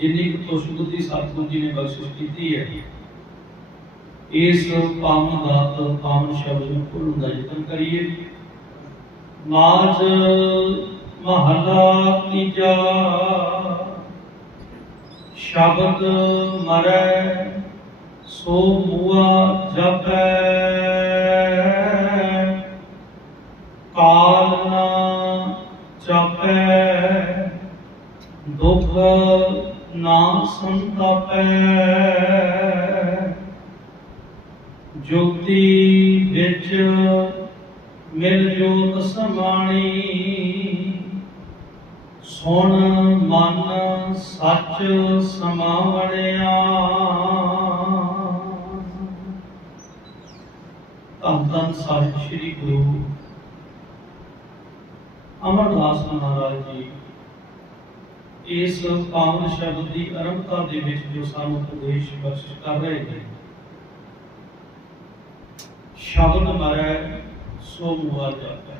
ਜਿੰਨੀ ਕੁ ਤੁਸ਼ ਸਤਿਗੁਰੂ ਜੀ ਨੇ ਬਖਸ਼ਿਸ਼ ਕੀਤੀ ਹੈ, ਇਸ ਪਾਵਨ ਦਾਤ ਪਾਵਨ ਸ਼ਬਦ ਨੂੰ ਭੁੱਲਣ ਦਾ ਯਤਨ ਕਰੀਏ। ਮਾਜ ਮਹਲਾ ਤੀਜਾ, ਸ਼ਬਦ ਮਰੈ, ਸੋ ਮੂਆ ਜਪੈ। ਕਾਲ ਨਾ ਜਪੈ, ਦੁਖ ਨਾ ਸੰਤਾਪੈ। ਜੁਗਤੀ ਵਿੱਚ ਮਿਲ ਜੋਤ ਸਮਾਣੀ ਸੁਣ ਮਨ ਸੱਚ ਸਮਾਵਣਿਆ। ਧੰਨ ਧੰਨ ਸਾਹਿਬ ਸ੍ਰੀ ਗੁਰੂ ਅਮਰਦਾਸ ਮਹਾਰਾਜ ਜੀ। ਇਸ ਪਾਵਨ ਸ਼ਬਦ ਦੀ ਅਰੰਭਤਾ ਦੇ ਵਿੱਚ ਜੋ ਸਾਨੂੰ ਉਪਦੇਸ਼ ਬਖਸ਼ ਕਰ ਰਹੇ ਨੇ। ਸ਼ਬਦ ਮਰੈ ਸੋ ਮੁਆ ਜਾਪੈ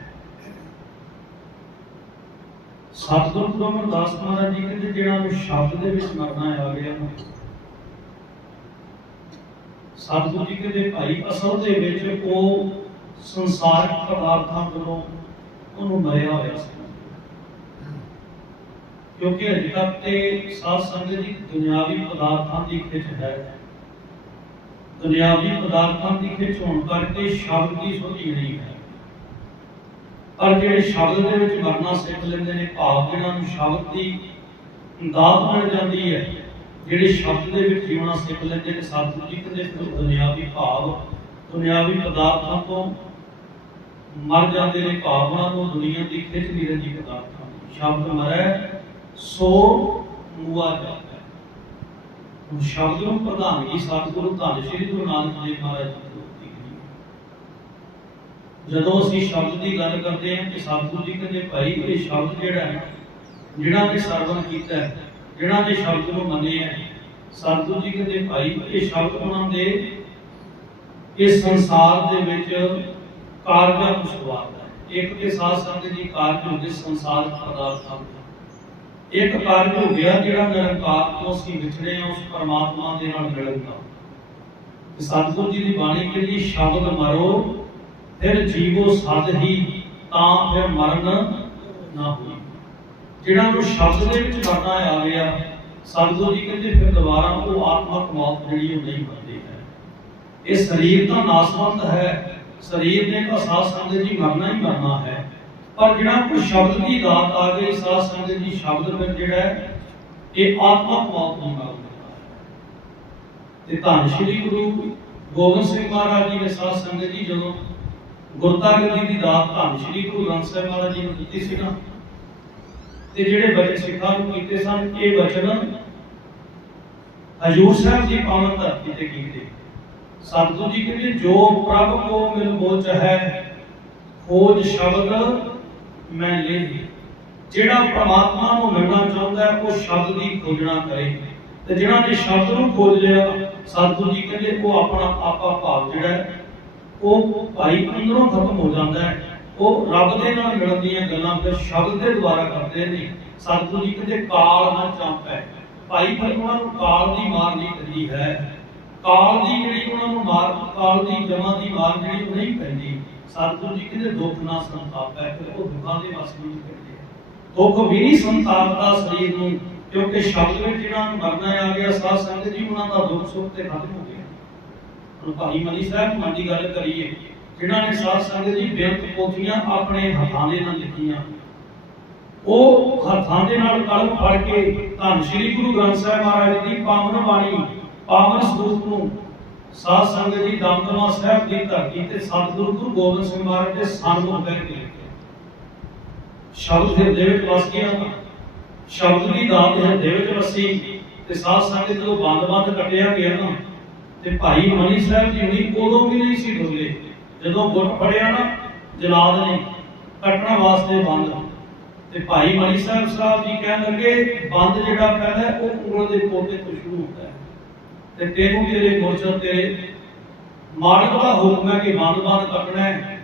ਸਤਿਗੁਰੂ ਗੁਰੂ ਅਮਰਦਾਸ ਮਹਾਰਾਜ ਜੀ ਕਹਿੰਦੇ, ਜਿਹੜਾ ਨੂੰ ਸ਼ਬਦ ਦੇ ਵਿੱਚ ਮਰਨਾ ਆ ਗਿਆ ਸਤਿਗੁਰੂ ਜੀ ਕਹਿੰਦੇ, ਭਾਈ, ਅਸਲ ਦੇ ਵਿੱਚ ਉਹ ਸੰਸਾਰਿਕ ਪਦਾਰਥਾਂ ਕੋਲੋਂ ਉਹਨੂੰ ਮਰਿਆ ਹੋਇਆ ਸੀ। ਕਿਉਂਕਿ ਅਜੇ ਤੱਕ ਤੇ ਸਾਧ ਸੰਗਤ ਦੀ ਦੁਨਿਆਵੀ ਪਦਾਰਥਾਂ ਦੀ ਖਿੱਚ ਹੈ। ਦੁਨਿਆਵੀ ਪਦਾਰਥਾਂ ਦੀ ਖਿੱਚ ਹੋਣ ਕਰਕੇ ਸ਼ਬਦ ਦੀ ਸੋਝੀ ਨਹੀਂ ਹੈ। ਪਰ ਜਿਹੜੇ ਸ਼ਬਦ ਦੇ ਵਿੱਚ ਮਰਨਾ ਸਿੱਖ ਲੈਂਦੇ ਨੇ, ਭਾਵ ਜਿਹੜਾ ਨੂੰ ਸ਼ਬਦ ਦੀ ਦਾਤ ਮਿਲ ਜਾਂਦੀ ਹੈ, ਜਿਹੜੇ ਸ਼ਬਦ ਦੇ ਵਿੱਚ ਜੀਵਨਾ ਸਿੱਖ ਲੈਂਦੇ ਨੇ, ਸਤਿਗੁਰੂ ਜੀ ਕਹਿੰਦੇ ਫਿਰ ਦੁਨਿਆਵੀ ਭਾਵ, ਦੁਨਿਆਵੀ ਪਦਾਰਥਾਂ ਤੋਂ ਮਰ ਜਾਂਦੇ ਨੇ, ਭਾਵਨਾ ਤੋਂ ਦੁਨੀਆ ਦੀ ਖਿੱਚ ਨਹੀਂ ਰਹਿੰਦੀ ਪਦਾਰਥਾਂ ਦੀ। ਸ਼ਬਦ ਮਰੈ ਸੋ ਮੂਆ ਜਾਂਦਾ ਹੈ। ਸ਼ਬਦ ਨੂੰ ਪ੍ਰਧਾਨਗੀ ਸਤਿਗੁਰੂ ਧੰਨ ਸ਼੍ਰੀ ਗੁਰੂ ਨਾਨਕ ਦੇਵ ਮਹਾਰਾਜ ਜੀ ਜਦੋਂ ਅਸੀਂ ਸ਼ਬਦ ਦੀ ਗੱਲ ਕਰਦੇ ਹਾਂ ਕਿ ਸਤਿਗੁਰੂ ਜੀ ਕਹਿੰਦੇ ਭਾਈ ਇਹ ਸ਼ਬਦ ਜਿਹੜਾ ਹੈ ਜਿਹੜਾ ਨੇ ਸਰਵਣ ਕੀਤਾ ਹੈ, ਜਿਹੜਾ ਨੇ ਸ਼ਬਦ ਨੂੰ ਮੰਨਿਆ ਹੈ, ਸਤਿਗੁਰੂ ਜੀ ਕਹਿੰਦੇ ਭਾਈ ਇਹ ਸ਼ਬਦ ਉਹਨਾਂ ਦੇ ਇਸ ਸੰਸਾਰ ਦੇ ਵਿੱਚ ਕਾਰਜਾਂ ਨੂੰ ਸ਼ੁਰੂਆਤ ਹੈ। ਇੱਕ ਤੇ ਸਾਧ ਸੰਗਤ ਦੀ ਕਾਰਜ ਹੁੰਦੇ ਸੰਸਾਰ ਪਦਾਰਥਾਂ ਇੱਕ ਕਾਰਜ ਹੋ ਗਿਆ ਜਿਹੜਾ ਨਿਰੰਕਾਰ ਤੋਂ ਅਸੀਂ ਵਿਛੜੇ ਹਾਂ, ਉਸ ਪਰਮਾਤਮਾ ਦੇ ਨਾਲ ਮਿਲਣ ਦਾ। ਸਤਿਗੁਰੂ ਜੀ ਦੀ ਬਾਣੀ ਕਹਿੰਦੀ ਸ਼ਬਦ ਮਰੋ, ਫਿਰ ਜੀਵੋ ਸਦ ਹੀ, ਤਾਂ ਫਿਰ ਮਰਨ ਨਾ ਹੋਈ। ਜਿਹੜਾ ਨੂੰ ਸ਼ਬਦ ਦੇ ਵਿੱਚ ਮਰਨਾ ਆ ਗਿਆ ਸਤਿਗੁਰੂ ਜੀ ਕਹਿੰਦੇ ਫਿਰ ਦੁਬਾਰਾ ਉਹ ਆਤਮਕ ਮੌਤ ਜਿਹੜੀ ਉਹ ਨਹੀਂ ਹੁੰਦੀ ਹੈ। ਇਹ ਸਰੀਰ ਤਾਂ ਨਾਸਵੰਤ ਹੈ, ਸਰੀਰ ਨੇ ਤਾਂ ਸਾਧ ਸੰਗਤ ਜੀ ਮਰਨਾ ਹੀ ਮਰਨਾ ਹੈ। ਪਰ ਜਿਹੜਾ ਕੋਈ ਸ਼ਬਦ ਦੀ ਦਾਤ ਆ ਗਈ ਸਾਧ ਸੰਗਤ ਜੀ ਸ਼ਬਦ ਵਿੱਚ ਜਿਹੜਾ ਇਹ ਆਤਮਕ ਮੌਤ ਨੂੰ ਮਾਰ ਤੇ ਧੰਨ ਸ਼੍ਰੀ ਗੁਰੂ ਗੋਬਿੰਦ ਸਿੰਘ ਮਹਾਰਾਜ ਜੀ ਨੇ ਸਾਧ ਸੰਗਤ ਜੀ ਜਦੋਂ ਗੁਰਤਾ ਗੱਦੀ ਦੀ ਦਾਤ ਧੰਨ ਸ਼੍ਰੀ ਗੁਰੂ ਗ੍ਰੰਥ ਸਾਹਿਬ ਮਹਾਰਾਜ ਜੀ ਨੂੰ ਦਿੱਤੀ ਸੀ ਨਾ, ਤੇ ਜਿਹੜੇ ਬਚਨ ਸਿੱਖਾਂ ਨੂੰ ਕੀਤੇ ਸਨ, ਇਹ ਬਚਨ ਹਜੂਰ ਸਾਹਿਬ ਦੀ ਪਾਵਨ ਧਰਤੀ ਤੇ ਕੀਤੇ। ਸਤਿਗੁਰੂ ਜੀ ਕਹਿੰਦੇ, ਜੋ ਪ੍ਰਭ ਕੋ ਮਿਲ ਬੋਚ ਹੈ, ਖੋਜ ਸ਼ਬਦ ਮੈਂ ਲੈ ਜਿਹੜਾ ਪ੍ਰਮਾਤਮਾ ਨੂੰ ਮਿਲਣਾ ਚਾਹੁੰਦਾ ਹੈ, ਉਹ ਸ਼ਬਦ ਦੀ ਖੋਜਣਾ ਕਰੇ। ਤੇ ਜਿਹੜਾ ਨੇ ਸ਼ਬਦ ਨੂੰ ਖੋਜ ਲਿਆ ਸਤਿਗੁਰੂ ਜੀ ਕਹਿੰਦੇ, ਉਹ ਆਪਣਾ ਆਪਾ ਭਾਵ ਜਿਹੜਾ ਹੈ, ਉਹ ਭਾਈ ਅੰਦਰੋਂ ਖਤਮ ਹੋ ਜਾਂਦਾ ਹੈ। ਉਹ ਰੱਬ ਦੇ ਨਾਲ ਮਿਲਣ ਦੀਆਂ ਗੱਲਾਂ ਫਿਰ ਸ਼ਬਦ ਦੇ ਦੁਆਰਾ ਕਰਦੇ ਨੇ। ਸਤਿਗੁਰੂ ਜੀ ਕਹਿੰਦੇ, ਕਾਲ ਨਾ ਚਾਂਪੈ। ਭਾਈ ਫਿਰ ਉਹਨਾਂ ਨੂੰ ਕਾਲ ਦੀ ਮਾਰ ਨਹੀਂ ਪੈਂਦੀ ਹੈ। ਕਾਲ ਦੀ ਜਿਹੜੀ ਉਹਨਾਂ ਨੂੰ ਮਾਰ, ਕਾਲ ਦੀ ਜਮਾਂ ਦੀ ਮਾਰ ਜਿਹੜੀ ਉਹ ਨਹੀਂ ਪੈਂਦੀ। ਸਤਿਗੁਰੂ ਜੀ ਕਹਿੰਦੇ, ਦੁੱਖ ਨਾ ਸੰਤਾਪ ਹੈ ਫਿਰ ਉਹ ਦੁੱਖਾਂ ਦੇ ਵਸ ਨਹੀਂ ਕਰਦੇ ਦੁੱਖ ਵੀ ਨਹੀਂ ਸੰਤਾਪਦਾ ਸਰੀਰ ਨੂੰ, ਕਿਉਂਕਿ ਸ਼ਬਦ ਵਿੱਚ ਜਿਹੜਾ ਨੂੰ ਮਰਨਾ ਆ ਗਿਆ, ਸਾਧ ਸੰਗਤ ਜੀ, ਉਹਨਾਂ ਦਾ ਦੁੱਖ ਸੁੱਖ ਤੇ ਖਤਮ ਹੋ ਗਿਆ। ਹੁਣ ਭਾਈ ਮਨੀ ਸਾਹਿਬ, ਮਨ ਦੀ ਗੱਲ ਕਰੀਏ, ਜਿਨ੍ਹਾਂ ਨੇ ਸਾਧ ਸੰਗਤ ਜੀ ਬੇਅੰਤ ਪੋਥੀਆਂ ਆਪਣੇ ਹੱਥਾਂ ਦੇ ਨਾਲ ਲਿਖੀਆਂ, ਉਹ ਹੱਥਾਂ ਦੇ ਨਾਲ ਕਲਮ ਫੜ ਕੇ ਧੰਨ ਸ਼੍ਰੀ ਗੁਰੂ ਗ੍ਰੰਥ ਸਾਹਿਬ ਮਹਾਰਾਜ ਦੀ ਪਾਵਨ ਬਾਣੀ, ਪਾਵਨ ਸਰੂਪ ਨੂੰ ਸਾਧ ਸੰਗਤ ਜੀ ਦਮਦਮਾ ਸਾਹਿਬ ਦੀ ਧਰਤੀ ਤੇ ਸਤਿਗੁਰੂ ਗੁਰੂ ਗੋਬਿੰਦ ਸਿੰਘ ਮਹਾਰਾਜ ਦੇ ਸਨਮੁਖ ਬੈਠ ਕੇ ਲਿਖਿਆ ਸ਼ਬਦ ਹਿਰਦੇ ਵਿੱਚ ਵਸ ਗਿਆ ਸ਼ਬਦ ਦੀ ਦਾਤ ਹਿਰਦੇ ਵਿੱਚ ਵਸੀ ਤੇ ਸਾਧ ਸੰਗਤ ਜਦੋਂ ਬੰਦ-ਬੰਦ ਕੱਟਿਆ ਗਿਆ ਨਾ ਤੇ ਭਾਈ ਮਨੀ ਸਾਹਿਬ ਜੀ ਹੁਣੀ ਉਦੋਂ ਵੀ ਨਹੀਂ ਸੀ ਡੁੱਲੇ। ਜਦੋਂ ਗੁੱਟ ਫੜਿਆ ਨਾ ਜਲਾਦ ਨੇ ਕੱਟਣ ਵਾਸਤੇ ਬੰਦ। ਤੇ ਭਾਈ ਮਨੀ ਸਾਹਿਬ ਸਾਹਿਬ ਜੀ ਕਹਿਣ ਲੱਗੇ ਬੰਦ ਜਿਹੜਾ ਪਹਿਲਾ ਹੈ, ਉਹ ਉਂਗਲ ਦੇ ਪੋਤੇ ਤੋਂ ਸ਼ੁਰੂ ਹੁੰਦਾ ਹੈ। ਤੇ ਤੈਨੂੰ ਤੇਰੇ ਮੁਰਸ਼ਦ ਤੇਰੇ ਮਾਲਕ ਦਾ ਹੁਕਮ ਹੈ ਕਿ ਬੰਦ ਬੰਦ ਕੱਟਣਾ ਹੈ